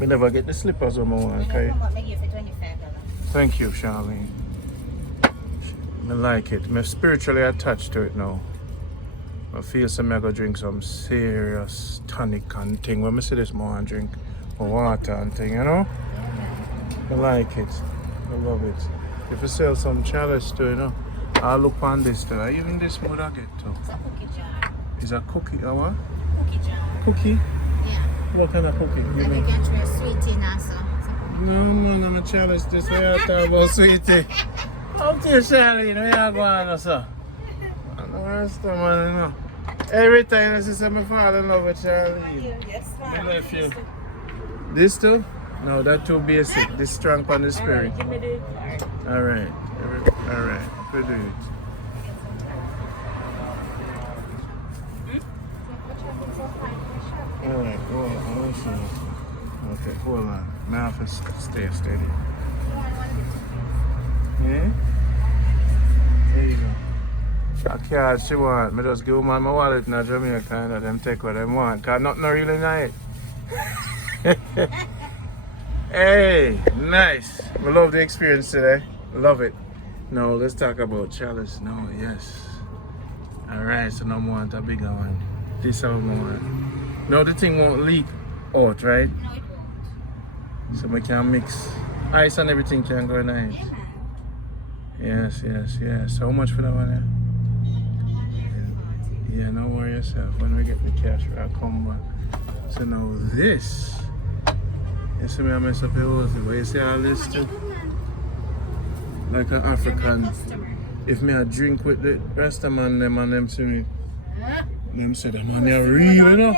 we never get the slippers when I want, okay? Thank you, Charlene. I like it. I'm spiritually attached to it now. I feel some I go drink some serious tonic and thing. When I see this more and drink water and thing, you know? I like it. I love it. If you sell some chalice too, you know, I'll look on this too. Even this would I get too. It's a cookie jar. Is a cookie or what? Cookie jar. Cookie? Yeah. What kind of cookie? You Let me mean? get you a sweetie now, so. No, I'm chalice this. We are talking about sweetie. Up to you, Charlie, you know, you're going on, sir. I know rest of man, you know. Every time I see me fall in love with Charlie. Yes, I ma'am. love you. This too? No, that too basic. This strong on the spirit. Give me the card. Alright. Alright. We do it. Alright, hold on. Okay, hold on. My office stay steady. Yeah? There you go. A card she want. Me just give them my wallet in Jamaica and let them take what they want. Cause nothing really nice. Hey, nice. We love the experience today. Love it. No, let's talk about chalice. No, yes. Alright, so no more a bigger one. This one more. No, the thing won't leak out, right? No, it won't. So we can mix. Ice and everything can go nice. Yeah, man. Yes. So how much for that one? Yeah, don't worry yourself. When we get the cash, I'll come back. So now this. You see me, I mess up your whole thing. But you see all this too? Like an African. If me a drink with the rest of man, them and them see me. Them say the man are real, you know?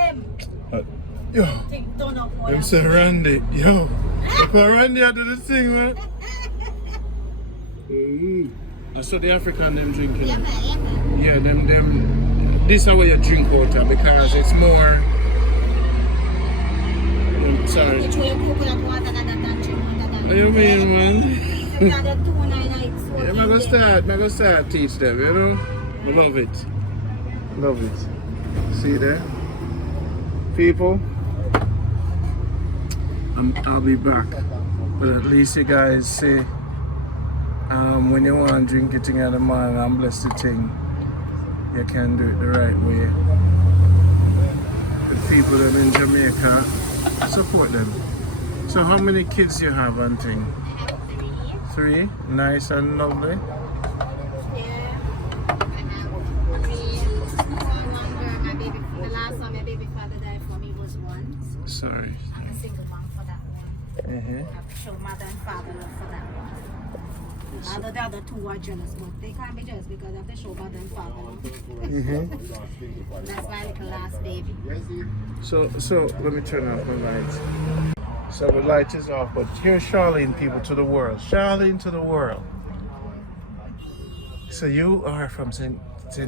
Yo. Them say Randy. Yo. Look how Randy I do the thing, man. I saw the African them drinking. Yeah, them. This is how you drink water because it's more. Sorry. What do you mean, man? Yeah, I'm gonna start teach them, you know? I love it. Love it. See there? People, I'll be back. But at least you guys see, when you want to drink it together, man, and bless the thing, you can do it the right way. The people that in Jamaica, support them. So how many kids you have, Auntie? 3? Nice and lovely. Yeah. I have 3. My baby, the last time my baby father died for me was 1. So Sorry. I'm a single mom for that one. I have to show mother and father love for that one. Although the other 2 are jealous, but they can't be jealous because I have to show mother and father love. That's my little last baby. So let me turn off my lights. So the light is off, but here's Charlene, people, to the world. Charlene to the world. So you are from St.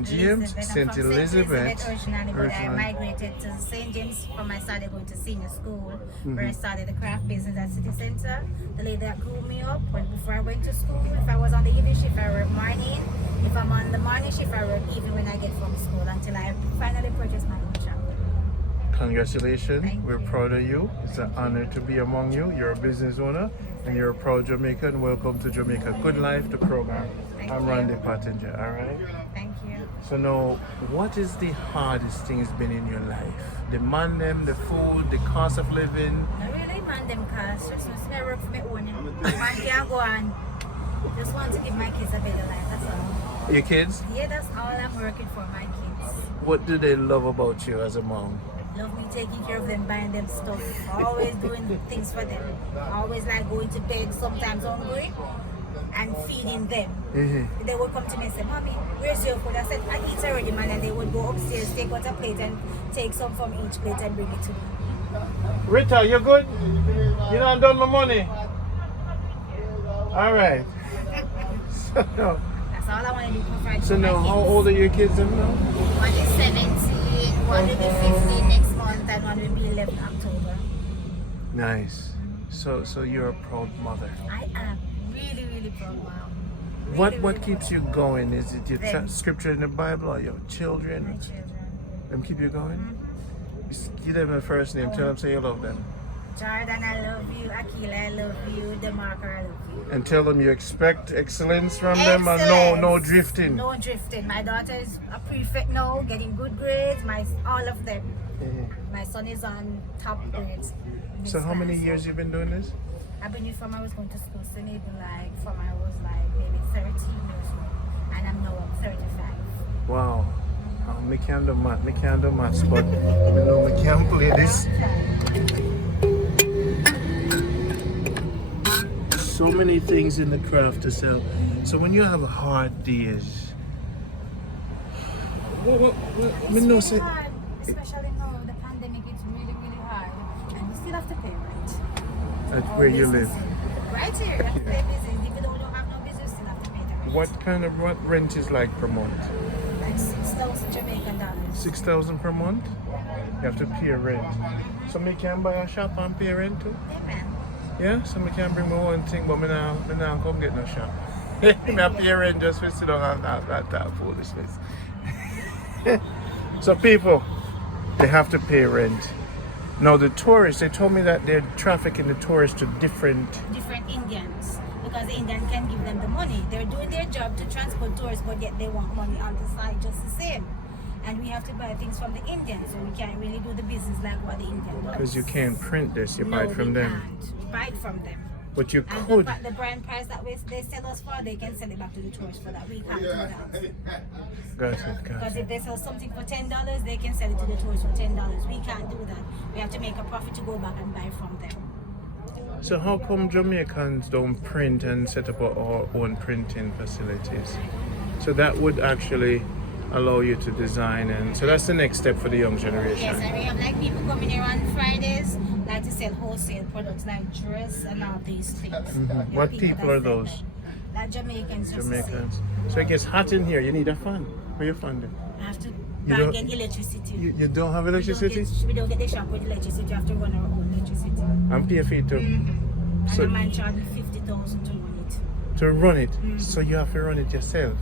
James, St. Elizabeth. Originally, but I migrated to St. James from I started going to senior school, where I started the craft business at City Center. The lady that grew me up, but before I went to school, if I was on the evening shift, I work morning. If I'm on the morning shift, I work even when I get from school until I finally purchase my own shop. Congratulations. Thank We're you. proud of you. It's an honor to be among you. You're a business owner and you're a proud Jamaican. Welcome to Jamaica Good Life, the program. I'm Randy Pottinger, all right? Thank you. So now, what is the hardest thing has been in your life? The man them, the food, the cost of living? I really man them cars. Just I work for my own. Man can't go on. Just want to give my kids a better life. That's all. Your kids? Yeah, that's all I'm working for, my kids. What do they love about you as a mom? Love me taking care of them, buying them stuff. Always doing things for them. Always like going to bed, sometimes hungry, and feeding them. They would come to me and say, Mommy, where's your food? I said, I eat already, man. And they would go upstairs, take out a plate and take some from each plate and bring it to me. Rita, you good? You not done my money? All right. That's all I want to do. Provide So for my now, how kids. old are your kids now? One is 17, one will be 15 next month, and one will be 11 October. Nice. So you're a proud mother. I am really, really proud mom. What Really keeps proud. you going? Is it your Them. scripture in the Bible or your children? My children. Them keep you going? Give them a first name. Tell them say you love them. Jordan, I love you. Akila, I love you. DeMarco, I love you. And tell them you expect excellence from them and no drifting. No drifting. My daughter is a prefect now, getting good grades. All of them. My son is on top grades. in So his how many class. years you been doing this? I've been here from I was going to school, so maybe from I was maybe 13 years old. And I'm now 35. Wow. Me can't do math, but I know me can't play this. So many things in the craft to sell. So when you have hard days, what me know It's say really hard, especially now the pandemic. It's really, really hard, and you still have to pay rent. at where you live. Right here, you have to pay business. Even though you don't have no business, you still have to pay the rent. What rent is like per month? Like 6,000 Jamaican dollars. 6,000 per month? You have to pay rent. So me can buy a shop and pay rent too? Yeah, man. Yeah, so me can bring my own thing, but me now come get no shop. Me pay rent just for sit down and have that foolishness. So people, they have to pay rent. Now the tourists, they told me that they're trafficking the tourists to different. Different Indians, because the Indian can give them the money. They're doing their job to transport tourists, but yet they want money on the side just the same. And we have to buy things from the Indians, so we can't really do the business like what the Indian does. Because you can't print this, you buy it from we them. Can't. We buy it from them. But you And could. the brand price that they sell us for, they can sell it back to the tourists for that. We can't do that. Got it, Because if they sell something for $10, they can sell it to the tourists for $10. We can't do that. We have to make a profit to go back and buy from them. So how come Jamaicans don't print and set up our own printing facilities? So that would actually allow you to design, and so that's the next step for the young generation. Yes, and we have like people coming here on Fridays like to sell wholesale products like dress and all these things. Mm-hmm. What people are those? Like Jamaicans. just to Jamaicans. So it gets hot in here. You need a fan. Where you find it? say. I have to You don't- get electricity. You don't have electricity? We don't get the shop with electricity. We have to run our own electricity. And pay for it too. And So- a man charge me 50,000 to run it. To run it. So you have to run it yourself.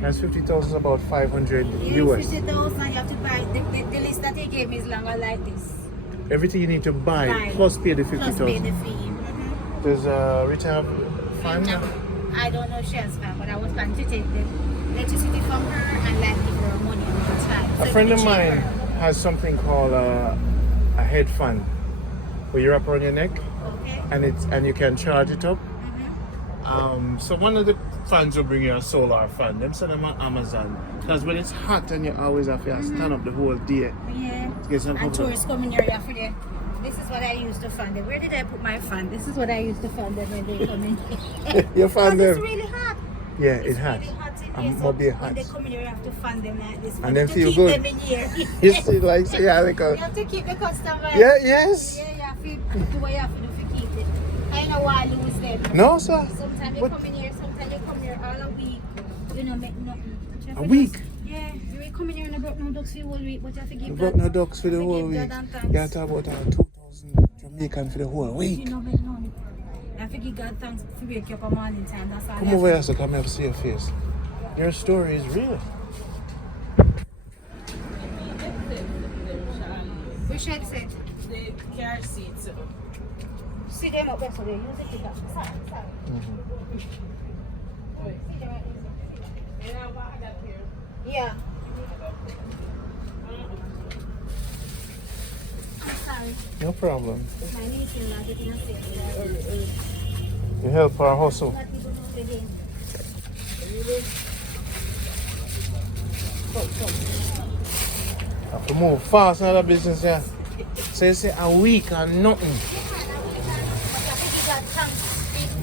That's 50,000 is about 500 Yeah, US. 50,000. You have to buy the list that he gave me is longer like this. Everything you need to buy plus pay the Plus pay 50,000. the fee. Does Rita have fan? I don't know if she has fan, but I was planning to take the electricity from her and like give her money all the time. A So friend of it's mine cheaper. has something called a head fan, where you wrap around your neck Okay. and you can charge it up. So one of the fans will bring you a solar fan. Them send them on Amazon. Because when it's hot and you always have to stand up the whole day. Yeah. to get some And comfort. tourists coming here, you have to get. This is what I used to fan them. Where did I put my fan? This is what I used to fan them when they come in. You fan Because it's them? really hot. Yeah, It's it has. really hot in And here. more So be when they hot. come in here, you have to fan them like this. And then to feel keep good. them in here. You see, like, say, yeah, like You a, have to keep the customer. yeah, yes. Yeah, you have to do what you have to do to keep it. I know why I lose them. No, sir. Sometimes they What? come in here, sometimes they come here all a week. You know, make nothing. You have A to week? just- Yeah, you will come in here and I brought no ducks for the whole week, but you have to give You brought God- no ducks for the you have to whole give week. God and You thanks. have to about 2,000 Jamaican for the whole You week. know, make none. You have to give God thanks for wake you up a morning time. That's all. Come you have over to here so come here to see your face. Your story is real. Which headset? The car seats. See them up there so they use it to go. Sorry. Yeah. I'm sorry. No problem. My niece-in-law getting a sick. You help our hustle. But people know again. Have to move fast in the business, yeah. So you say a week or nothing.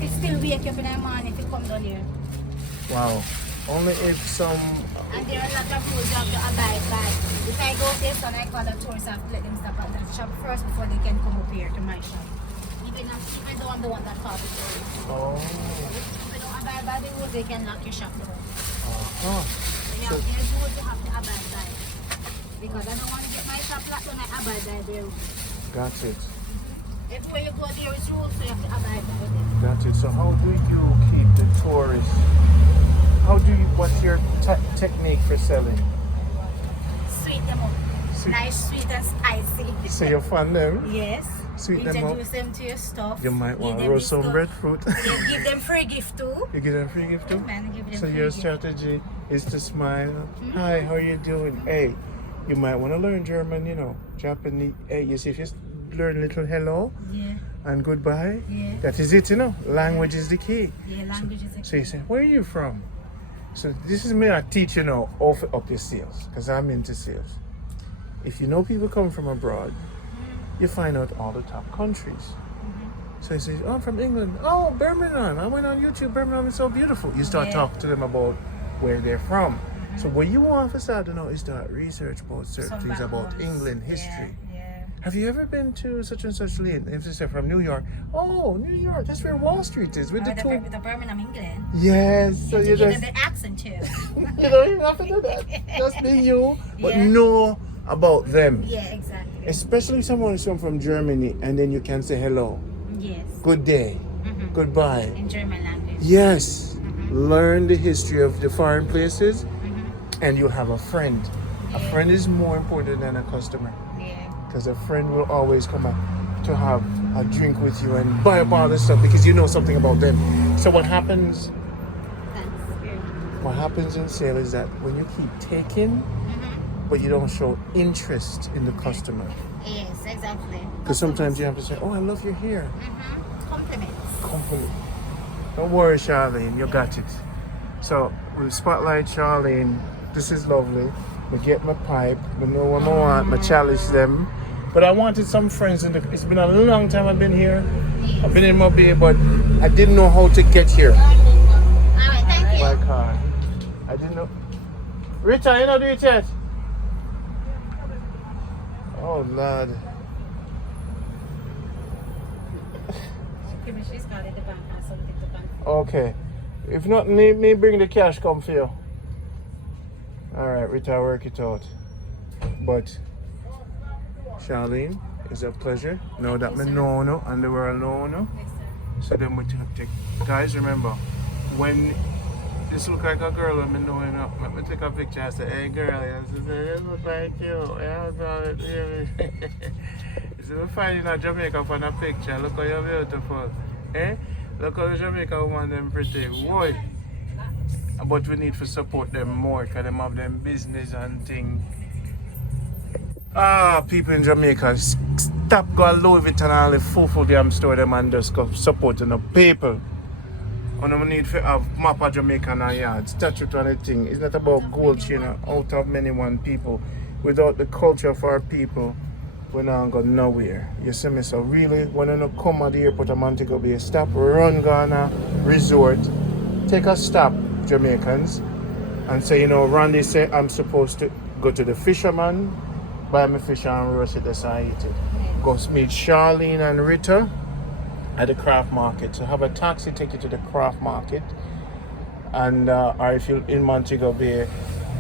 It still wake up in the morning if you come down here. Wow. Only if some. And there are a lot of rules you have to abide by. If I go there, son, I call the tourists, I have to let them stop at that shop first before they can come up here to my shop. Even though I'm the one that called the tourists. Oh. If you don't abide by the rules, they can lock your shop door. Uh-huh. So you have, there's rules you have to abide by. Because I don't want to get my shop locked when I abide by the rules. Got it. Everywhere you go, there is rules, so you have to abide by them. Got it. So how do you keep the tourists? What's your technique for selling? Sweet them up. Sweet. Nice, sweet and spicy. So you fund them? Yes. Sweet them up. Introduce them to your stuff. You might Give want to them roast some discount. breadfruit. You give them free gift too. You give them free gift too? Man, give them So free your gift. strategy is to smile. Hi, how you doing? Hey, you might want to learn German, you know, Japanese. Hey, you see if you learn little hello Yeah, and goodbye, yeah, that is it, you know. Language is the key. yeah. Language is a So you say, where are you from? So this is me I teach you now, offer up your sales, because I'm into sales. If you know people come from abroad, you find out all the top countries. So you say, oh, I'm from England. Oh, Birmingham. I went on YouTube. Birmingham is so beautiful. You start Yeah. talking to them about where they're from. So what you want to start to know is start research about certain Some things about backgrounds. England, history. Yeah, Have you ever been to such and such lane? If you say from New York, oh, New York, that's where Wall Street is with yeah. the two. With the Birmingham, England. Yes, so You you give just them the accent too. you don't even have to do that. Just be you, but Yeah. know about them. Yeah, exactly. Especially if someone is from Germany, and then you can say hello, Yes. good day, goodbye. In German language. Yes, learn the history of the foreign places, and you'll have a friend. A Yeah. friend is more important than a customer, Yeah. because a friend will always come out to have a drink with you and buy up all this stuff because you know something about them. So what happens? Thanks. What happens in sale is that when you keep taking, but you don't show interest in the customer, Yes, exactly. because sometimes you have to say, "Oh, I love your hair." Compliments. Compliments. Don't worry, Charlene, you got it. So we spotlight Charlene. This is lovely. We get my pipe. We know what I want. I challenge them. But I wanted some friends in the. It's been a long time I've been here. I've been in Mobile, but I didn't know how to get here. Alright, thank you. My car. I didn't know. Rita, you not do it yet? Oh Lord. She's got it, the bank has something to bank. Okay. If not, me bring the cash come for you. Alright, Rita, work it out. But Charlene, it's a pleasure. Know that me know no and they were alone. So then we take. Guys, remember, when this look like a girl and me knowing up, let me take a picture and say, hey girl, and she say, this look like you. Yeah, so we find in Jamaica for a picture. Look how you're beautiful. Eh? Look how the Jamaica woman them pretty. Boy. But we need to support them more because them have them business and thing. People in Jamaica, stop going Louis Vuitton and all the full damn store them and just go supporting the people. And we need to have map of Jamaica in our yard, statue and the thing. It's not about gold chain out of many one people. Without the culture of our people, we're not going nowhere. You see me? So really, when you come at the airport of Montego Bay, stop, run Ghana Resort, take a stop, Jamaicans, and say, you know, Randy said I'm supposed to go to the fisherman, buy my fish and roast it, that's how I eat it. Go meet Charlene and Rita at the craft market. So have a taxi take you to the craft market. And or if you're in Montego Bay,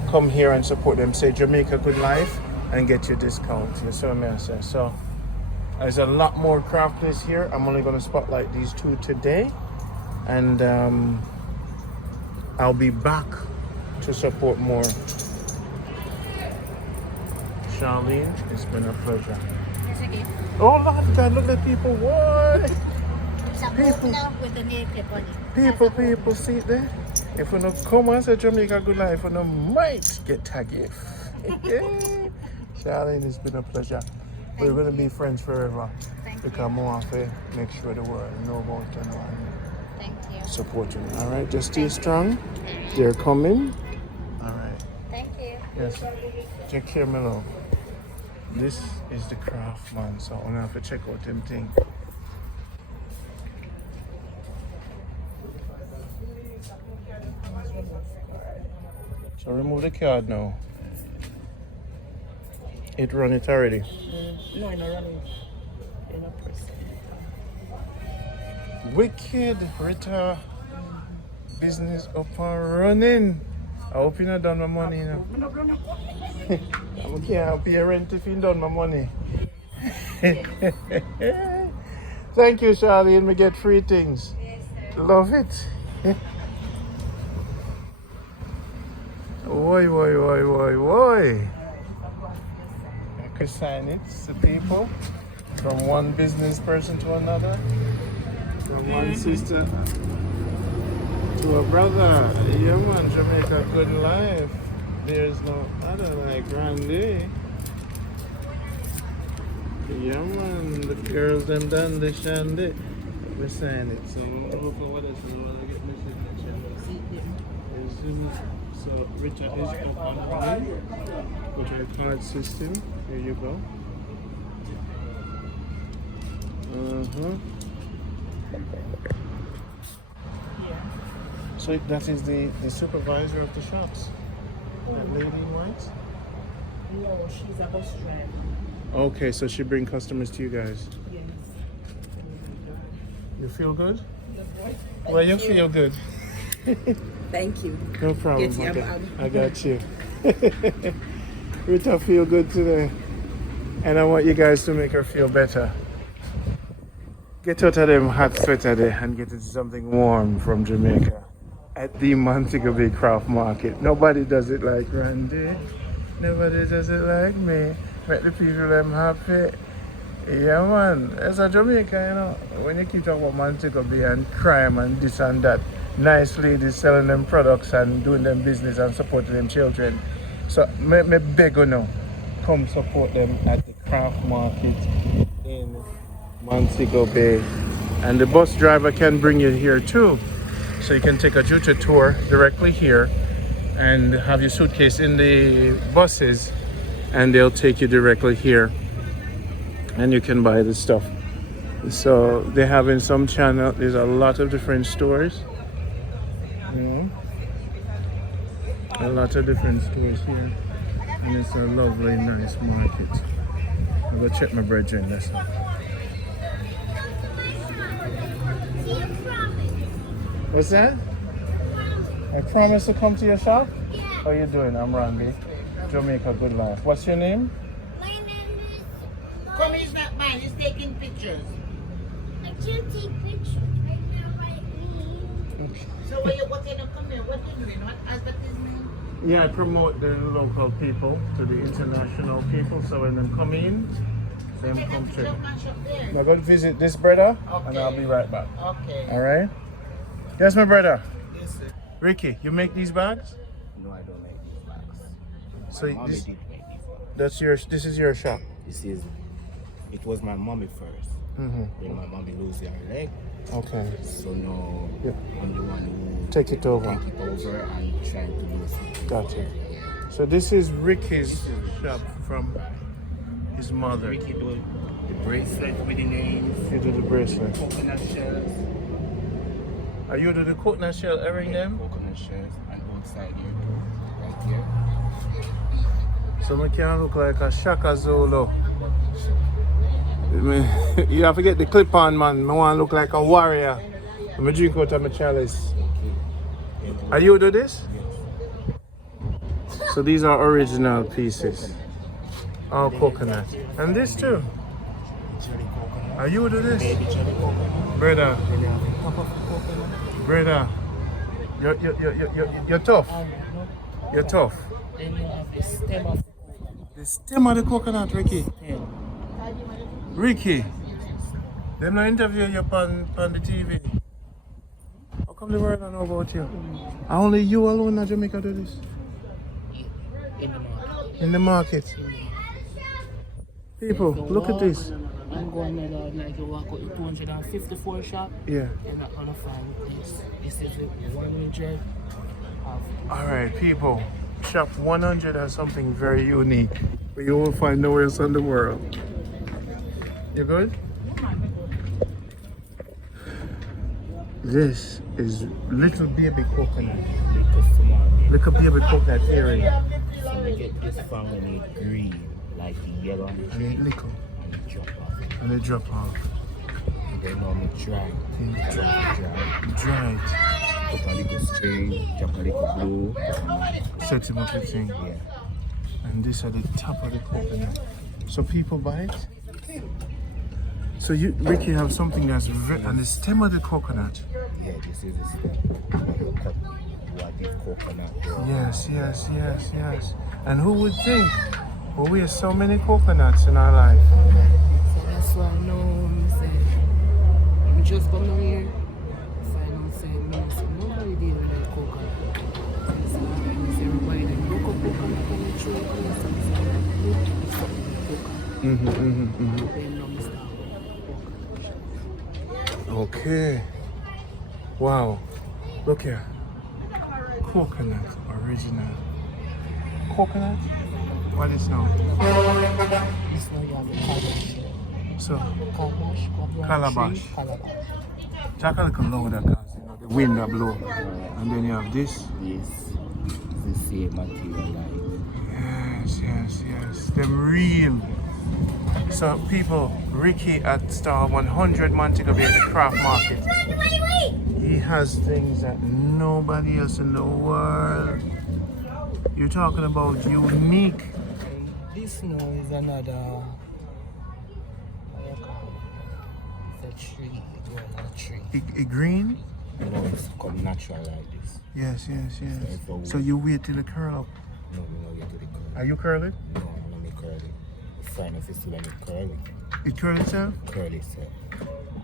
come here and support them. Say Jamaica Good Life and get your discount. You see what I say? So there's a lot more craft place here. I'm only going to spotlight these two today. And I'll be back to support more. Charlene, it's been a pleasure. That's okay. Oh Lord God, look at people, what? People with the nail clip on it. People, see it there? If we don't come and say Jamaica Good Life, we don't might get a gift. Charlene, it's been a pleasure. We're going to be friends forever. Thank because you. I want to make sure the world know about you and Thank you. support you. All right, just stay strong. They're coming. All right. Thank you. Yes. Take care, my love. This is the craft, man. So I'm gonna have to check out them thing. So remove the card now. It run it already. No, I'm not running. You're not pressing. Wicked, Rita. Business up and running. I hope you're not done my money, you know. I can't help you rent if you done my money. Thank you, Charlie, and we get free things. Love it. Oi. I could sign it to people from one business person to another, from one sister to a brother. Yeah, man, Jamaica Good Life. There's no other like Randy. Yeah, man, the girls them done the shandy. We sign it. So look for what else I want to get my signature. So Richard is up on line with our card system. Here you go. So that is the supervisor of the shops. That lady in white? No, she's a bus driver. Okay, so she bring customers to you guys. Yes. You feel good? Well, you feel good. Thank you. No problem. Get you, Okay. I got you. Rita feel good today. And I want you guys to make her feel better. Get out of them hot sweater there and get into something warm from Jamaica. At the Montego Bay Craft Market. Nobody does it like Randy. Nobody does it like me. Make the people them happy. Yeah, man. As a Jamaican, you know, when you keep talking about Montego Bay and crime and this and that, nice ladies selling them products and doing them business and supporting them children. So, me beg you now, come support them at the Craft Market in Montego Bay. And the bus driver can bring you here too. So you can take a Juta tour directly here and have your suitcase in the buses and they'll take you directly here and you can buy the stuff. So they have in some channel, there's a lot of different stores. You know, a lot of different stores here. And it's a lovely, nice market. I'll go check my brethren, that's all. What's that? I promise to come to your shop? Yeah. How you doing? I'm Randy. Jamaica, good life. What's your name? My name is... Come, he's not mine. He's taking pictures. I can't take pictures right now by me. So what you come here? What you doing? What advertisement? Yeah, I promote the local people to the international people. So when them come in, them come check. I'm going to visit this brother and I'll be right back. Okay. All right? Yes, my brother. Yes, sir. Ricky, you make these bags? No, I don't make these bags. So Mommy this, did make these bags. that's your, this is your shop? It was my mommy first. Mm-hmm. When my mommy lose her leg. Okay. So now Yep. I'm the one who Take it over. take it over and trying to do it. Gotcha. So this is Ricky's shop from his mother. Ricky do the bracelet with the names, You do the bracelet. coconut shells. Are you do the coconut shell earring them? Coconut shells and outside here too. Right here. So I can look like a Shaka Zulu. You have to get the clip on, man. I want to look like a warrior. I'm going to drink out of my chalice. Are you do this? So these are original pieces. All coconut. And this too. Cherry coconut. Are you do this? Baby cherry coconut. Brother, Then you have a cup of coconut. brother. You're tough. You're tough. Then you have the stem of The stem of the coconut, Ricky. Ricky, them not interview you on the TV. How come the world don't know about you? Only you alone in Jamaica do this? in the market. In the market. People, look at this. I'm going there, like you walk out to 254 shop. Yeah. You're not gonna find this. This is the 100 of Alright, people. Shop 100 has something very unique, but you won't find nowhere else in the world. You good? This is little baby coconut. Little small bit. Little baby coconut earring. So we get this from when it's green, like the yellow on the And tree, it little. and it drop off. And they drop off. And then normally dry. Dry. Dried. Put a little string, drop a little blue. Set him up a thing. Yeah. And this at the top of the coconut. So people buy it. So you, Ricky, have something that's and the stem of the coconut. Yeah, this is the stuff. What the coconut does. Yes, yes, yes, yes. And who would think? Well, we have so many coconuts in our life. So that's why now I say, we just come down here, find out saying, nobody deal with that coconut. So I say, everybody that look up coconut on the tree, it's coconut. Then now we start Okay. Wow. Look here. Coconut original. Coconut? What is now? This now you have the calabash. So, Calabash. Calabash. Calabash. Jack a little louder because you know the wind that blow. And then you have this. Yes. It's the same material like. Yes, yes, yes. Them real. So people, Ricky at Star 100 Montego Bay at the craft market. He has things that nobody else in the world. You're talking about unique. This now is another, it's a tree, it was a tree. Green? You know, it's come natural like this. Yes, yes, yes. So you wait till it curl up. No, we don't get to the curl. Are you curling? No, I'm not curl it. Fine if it's still any curly. It curl itself? Curl itself.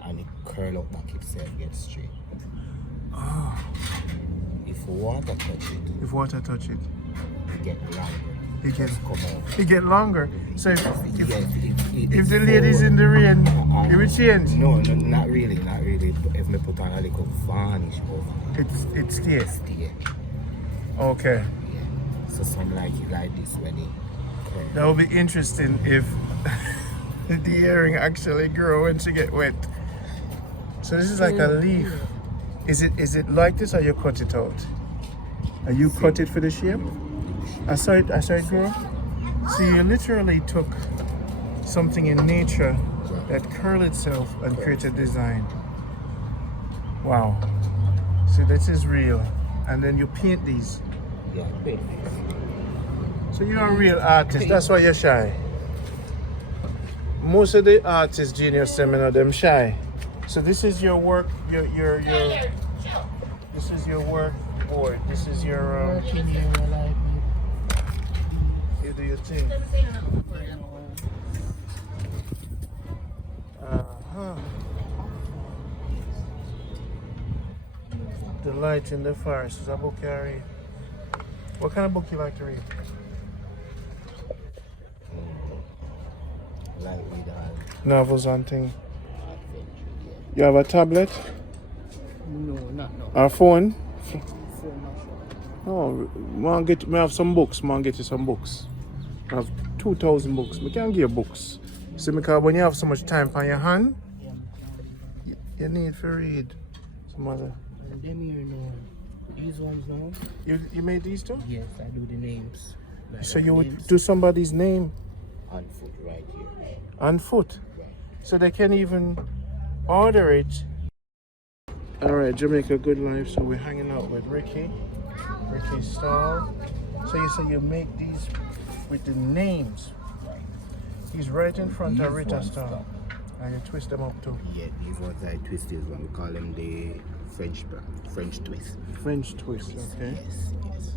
And it curl up back itself, get straight. Oh, If water touch it, if water touch it, it get longer. it get, Come out. it get longer. So if Yes, the lady's in the rain, or It will change. No, not really. If me put on a little varnish over, It stays. stay. Okay. Yeah. So some like this when it curl. That would be interesting if the earring actually grow when she get wet. So this is like a leaf. Is it like this or you cut it out? Or you cut it for the shape? I saw it grow. So you literally took something in nature that curled itself and created design. Wow. So this is real. And then you paint these. Yeah, paint. So you're a real artist. That's why you're shy. Most of the artists, genius seminar, them shy. So this is your work. Your this is your work board. This is your you do your thing. The Light in the Forest is a book I read. What kind of book you like to read? Like with Novels and thing. You have a tablet No, not no. or phone? Phone not sure. Oh, me have some books. Man, get you some books. I have 2,000 books. Me can give you books. See, because when you have so much time on your hand, you need to read some other. And them here now. These ones now? You made these too? Yes, I do the names. Like So the you would names. do somebody's name on foot right here. on foot, so they can even order it. All right, Jamaica Good Life. So we're hanging out with Ricky Stahl. So you say you make these with the names. He's right in front of These Rita ones Stahl, stop. and you twist them up too. Yeah, these ones I twist is one. We call them the French twist. French twist, okay. Yes, yes.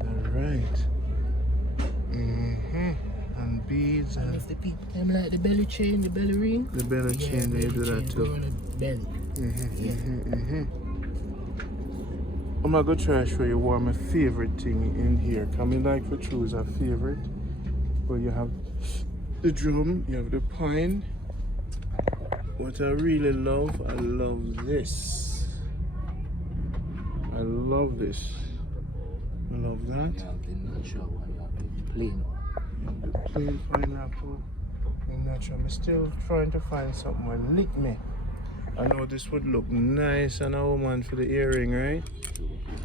All right. And beads And and if the people them like the belly chain, the belly ring. the belly chain, they do that Go too. on the belly. I'm not gonna try to show you what my favorite thing in here. Coming like for choose a favorite. But you have the drum, you have the pine. What I really love, I love this. I love this. I love that. You have the natural one, you have the plain one. The plain pineapple and natural. I'm still trying to find something that lick me. I know this would look nice on a woman for the earring, right?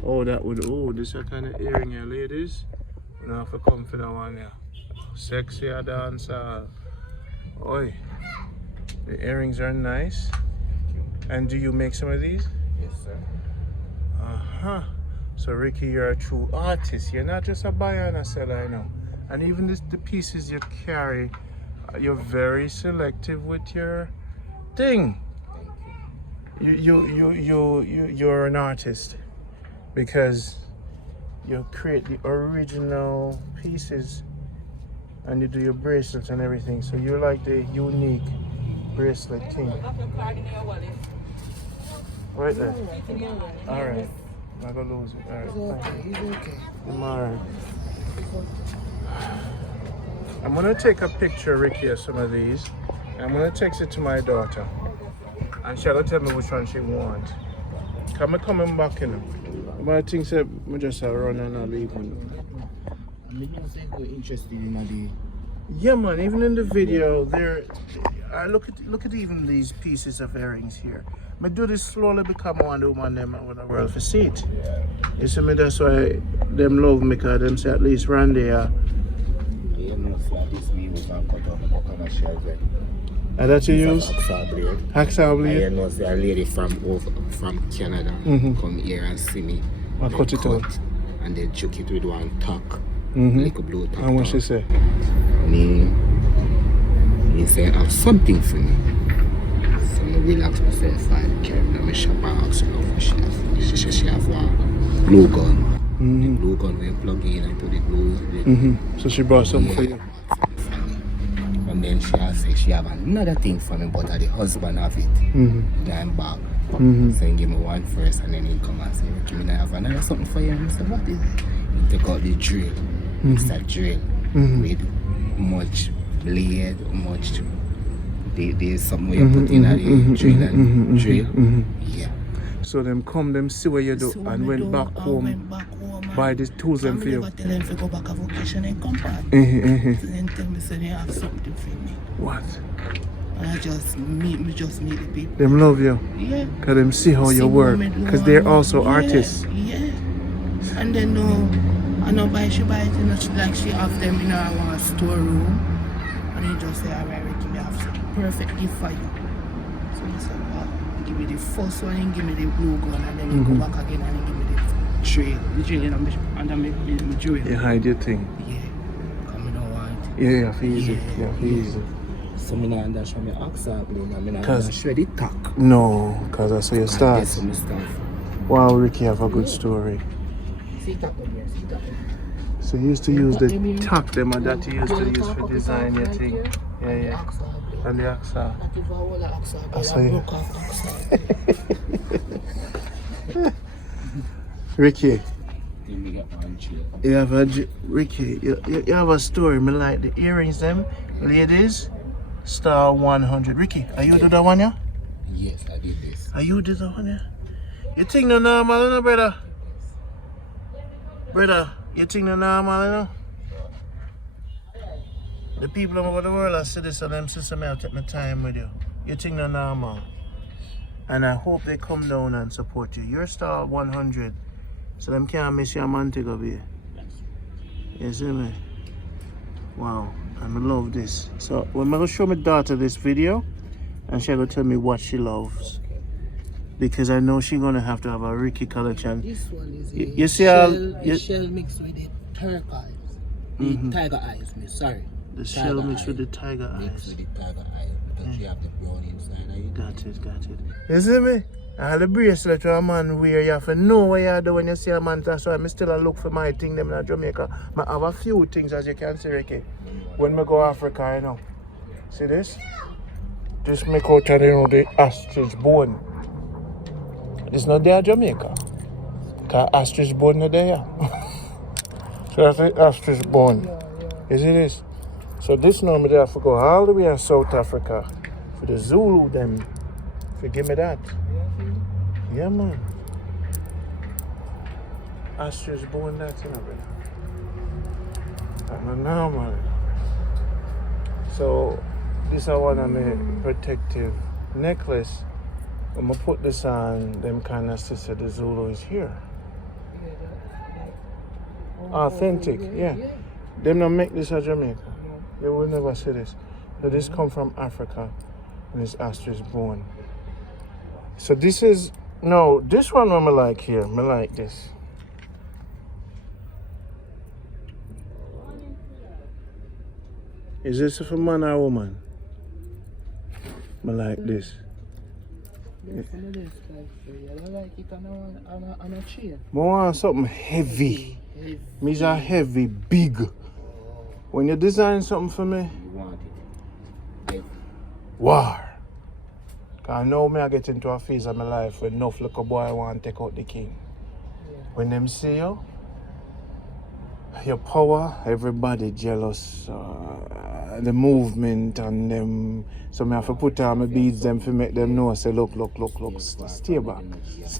Oh, that would, oh, this is a kind of earring here, ladies. You know, have to come for that one, yeah. Sexy a dancer. Oi. The earrings are nice. And do you make some of these? Yes, sir. Uh-huh. So Ricky, you're a true artist. You're not just a buyer and a seller, I know. And even the pieces you carry, you're very selective with your thing. You're an artist because you create the original pieces and you do your bracelets and everything. So you're like the unique bracelet king. Right there. All right. I'm not gonna lose it. All right. Thank you. He's okay. I'm all right. I'm gonna take a picture, Ricky, of some of these. I'm gonna text it to my daughter, and she'll tell me which one she wants. I'm coming back in. But I think that I just run and I leave one. I mean, you say you're interested in the. Yeah, man. Even in the video, there. I look at even these pieces of earrings here. I do this slowly become one of them with a world for see it. You see me? That's why them love me, because them say at least Randy. Yeah, no, so this we was on cut off the coconut shells. And that you use? Hacksaw blade. Hacksaw I blade? know say a lady from Canada come here and see me. I Then cut it out. And then choke it with one tack. Like a blue tack. And what she say? He say have something for me. So I relax myself and carry on my shop and ask her what she have. She said she have one glue gun. The glue gun we plug in and put the glue. So she brought something for you. And then she has say she have another thing for me, but the husband have it. In my bag. So he give me one first and then he come and say, Ricky, I have another something for you. And I said, what is it? He take out the drill. It's a drill with much blade, much there's something where you put in at the drill and drill. Yeah. So them come, them see what you do, So and me went do, back I home, went back home, buy these tools them and for me you. never tell them to go back a vacation and come back. So then tell me say they have something for me. What? And I just meet the people. Them love you, Yeah. cause them see how you See work, what me do cause they're and also yeah, artists. Yeah. And then I know she buy it, like she have them in our storeroom. And he just say, alright, Ricky, me have some perfect gift for you. So he said, well, give me the first one and give me the blue gun, and then he go back again and he give me the trail. The trail and then me drill. You hide your thing. Yeah. Come on, want. Yeah, feel easy. Yeah, feel easy. So I don't show me oxa blue, I don't Cause- show the tack. No, cause that's how you start. That's how me start. Wow, Ricky have a good story. See tack over here, see tack. So you used to use the tack them and that you used to use for design your thing. Yeah. And the axa. That is all the oxa, That's but how I you- broke off oxa. Ricky, Then we get one trail. you have Ricky, you have a story. Me like the earrings them, ladies. Star 100. Ricky, are you do that one yeah? Yes, I did this. Are you do that one yeah? You think no normal, no brother? Brother, you think no normal, no? The people all over the world I see this and them sister me I'll take my time with you. You think no normal. And I hope they come down and support you. You're star 100. So them can't miss your Montego Bay. You see me? Wow. I love this. So when I'm gonna show my daughter this video and she's gonna tell me what she loves. Because I know she's gonna have to have a Ricky collection. This one is a You see shell, how- a shell mixed with the turquoise. The tiger eyes, me sorry. The shell Tiger mixed with eye. the tiger Mixed eyes. with the tiger eye because you have the brown inside of it. Got it. You see me? I had a bracelet to a man where you have to know what you do when you see a man. That's why I still look for my thing them in Jamaica. I have a few things as you can see, Ricky. When I go Africa, you know. See this? This make out of the ostrich bone. It's not there Jamaica. Because ostrich bone not there. So that's the ostrich bone. You see this? So this normally I have to go all the way in South Africa for the Zulu them. Forgive me that. Yeah, man. Ostrich bone that, you know, brother. I don't know, man. So, this is one of my protective necklace. I'm gonna put this on, them kind of sister, the Zulu is here. Authentic, yeah. Them don't make this in Jamaica. They will never say this. So this come from Africa, and it's ostrich bone. So this is, no, this one I like here. I like this. Is this for man or woman? I like this. Yes, some of this like I like it on a chain. I want something heavy. Me's a heavy, big. When you design something for me, You want it. war. Cause I know me I get into a phase of my life where enough little boy want to take out the king. When them see you, your power, everybody jealous. The movement and them. So I have to put on my beads them to make them know. Say, look. Stay back.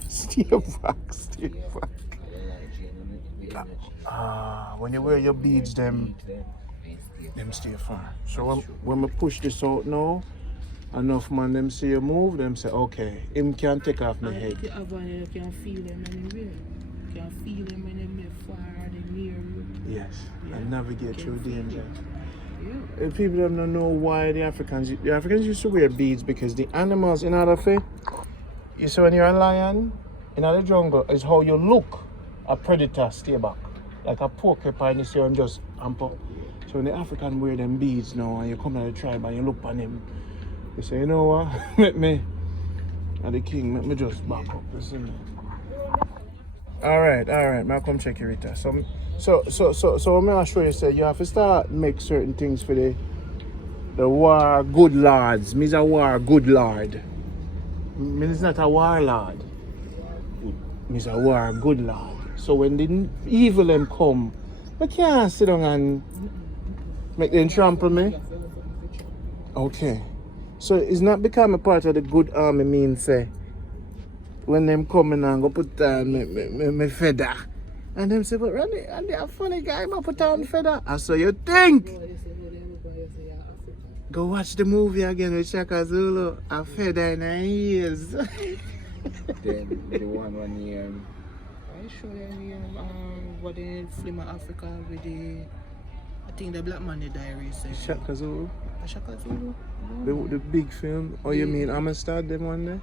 Stay back. When you wear your beads, them stay far. So when I push this out now, enough man them see you move, them say, okay, him can take off my head. You can feel them anywhere. You can feel them when they're far or they're near you. Yes, and navigate through danger. Yeah. People don't know why the Africans used to wear beads because the animals in order for you see when you're a lion in the jungle is how you look. A predator stay back. Like a porcupine you see him just amp up. So when the African wear them beads now and you come to the tribe and you look on him, you say, you know what, make me and the king, make me just back up, you see me. Alright, I'll come check you Rita. So I'm gonna show you say you have to start make certain things for the war good lords. Me's a war good lord. Me's not a warlord. Me's a war good lord. So when the evil them come, I can't sit down and make them trample me. Okay. So it's not becoming part of the good army mean say when them coming and go put on me feather. And them say, but Randy, and they a funny guy, man, put on feather. And so you think? Go watch the movie again with Shaka Zulu, a feather in her ears. Then the one year, I show them what in Film Africa with the, I think the Black Man the Diary said. Shaka Zulu? Shaka Zulu? The big film? Oh, you mean Amistad, them one there?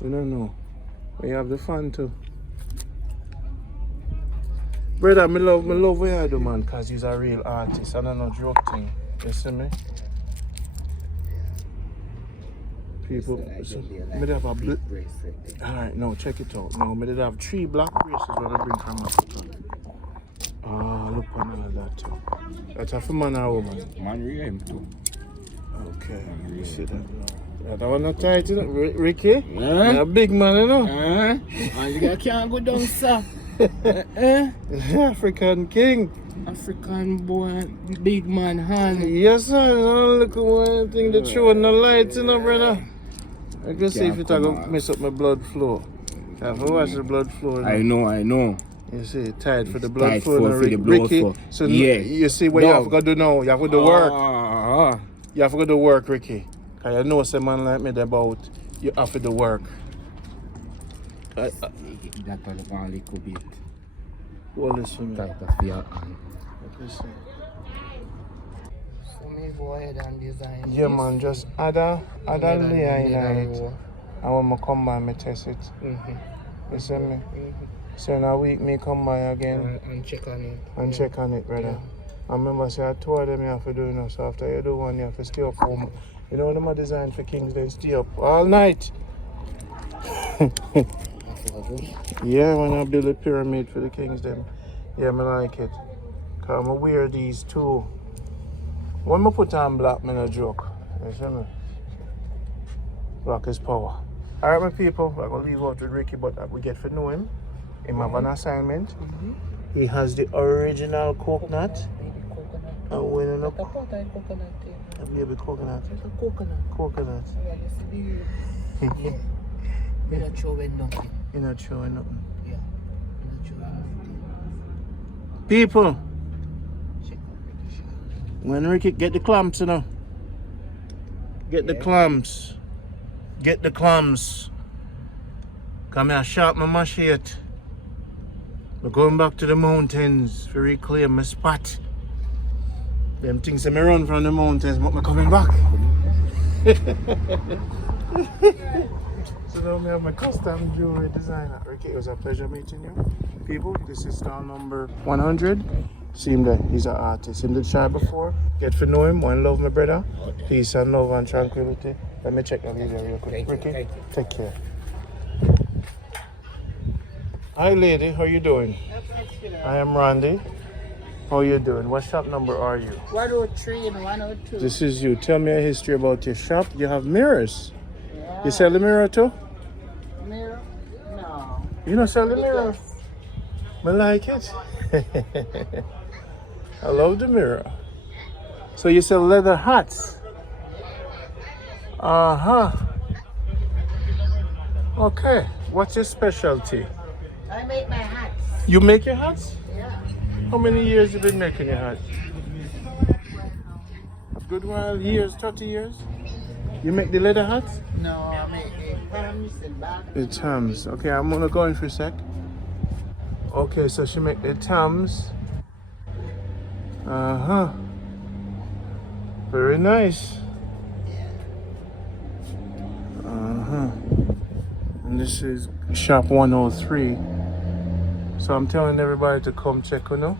We don't know. We have the fun too. Brother, me love what you do, man, because he's a real artist. I don't know joke thing. You see me? People, so, me did have a blue bracelet. Alright, no, check it out. No, me did have 3 black bracelets when I bring from Africa. Oh, look on all of that too. That's a for man or woman? Man, we him too. Okay, you see that now. That one not tight, you know? Ricky? Yeah. You're a big man, you know? And you can't go down, sir. African king. African boy, big man, hand. Yes, sir. Look at one thing that show no lights, you know, brother. I can see if it's going to mess up my blood flow. I have to watch the blood flow. I know. You see, tight for the blood Tight flow. for the blood Ricky, flow. so Yeah. you see what you have to do now. You have to do work. You have to go to work, Ricky. Because you know some man like me about you have to do work. That was a little bit. Well, listen, Tight of your hand. listen. So me go ahead and design. Yeah, this. man, just add a layer in it. And when I come by, I test it. You see me? So in a week, me come by again And check on it. and check on it, brother. I remember, say, I told them you have to do, you know, so after you do one, you have to stay up home. You know, them are designed for kings, they stay up all night. Yeah, when I build a pyramid for the kings, them. Yeah, I like it. Because I wear these too. When I put on black, I no joke. You see me? Black is power. Alright, my people, I'm going to leave out with Ricky, but we get to know him. He have an assignment. He has the original coconut. And when you know, a baby coconut. Coconut. You're not showing nothing. You're not showing nothing. Yeah. You're not showing nothing. People, Check out the shot. when Ricky get the clamps, you know. Get the clamps. Get the clamps. Come here, sharpen my machete. We're going back to the mountains to reclaim my spot. Them things that me run from the mountains, but me coming back. So now I have my custom jewelry designer. Ricky, it was a pleasure meeting you. People, this is style number 100. See him there, he's an artist. Him did shy before. Get to know him. One love, my brother. Peace and love and tranquility. Let me check the video real quick. Ricky, take care. Hi lady, how you doing? I am Randy. How you doing? What shop number are you? 103 and 102. This is you. Tell me a history about your shop. You have mirrors. You sell the mirror too? Mirror? No. You don't sell the mirror? I like it. I love the mirror. So you sell leather hats? Uh-huh. Okay. What's your specialty? I make my hats. You make your hats? Yeah. How many years you been making your hats? A good while, years, 30 years? You make the leather hats? No, I make the pants and bags. The Tams. Okay, I'm gonna go in for a sec. Okay, so she make the Tams. Uh-huh. Very nice. Uh-huh. And this is shop 103. So I'm telling everybody to come check her now.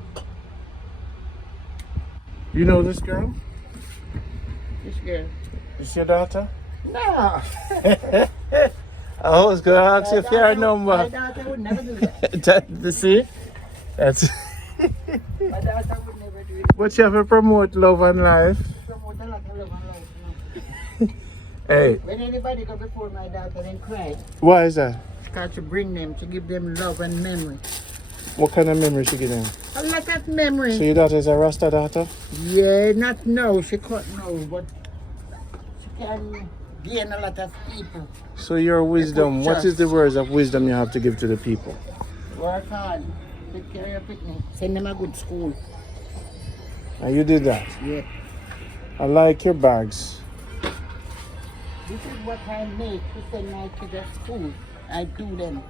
You know this girl? This girl. Is your daughter? No. I was gonna ask you if you had a number. My daughter would never do that. To see? That's My daughter would never do it. what you have to promote love and life. Promote a lot of love and life. Hey, When anybody go before my daughter and cry, why is that? it's got to bring them, to give them love and memory. What kind of memory she give them? A lot of memory. So your daughter is a Rasta daughter? Yeah, not now. She can't know, but she can gain a lot of people. So your wisdom, what is the trust. words of wisdom you have to give to the people? Work hard. Take care of your picnic. Send them a good school. And you did that. Yeah. I like your bags. This is what I make to send my kids to school. I do them.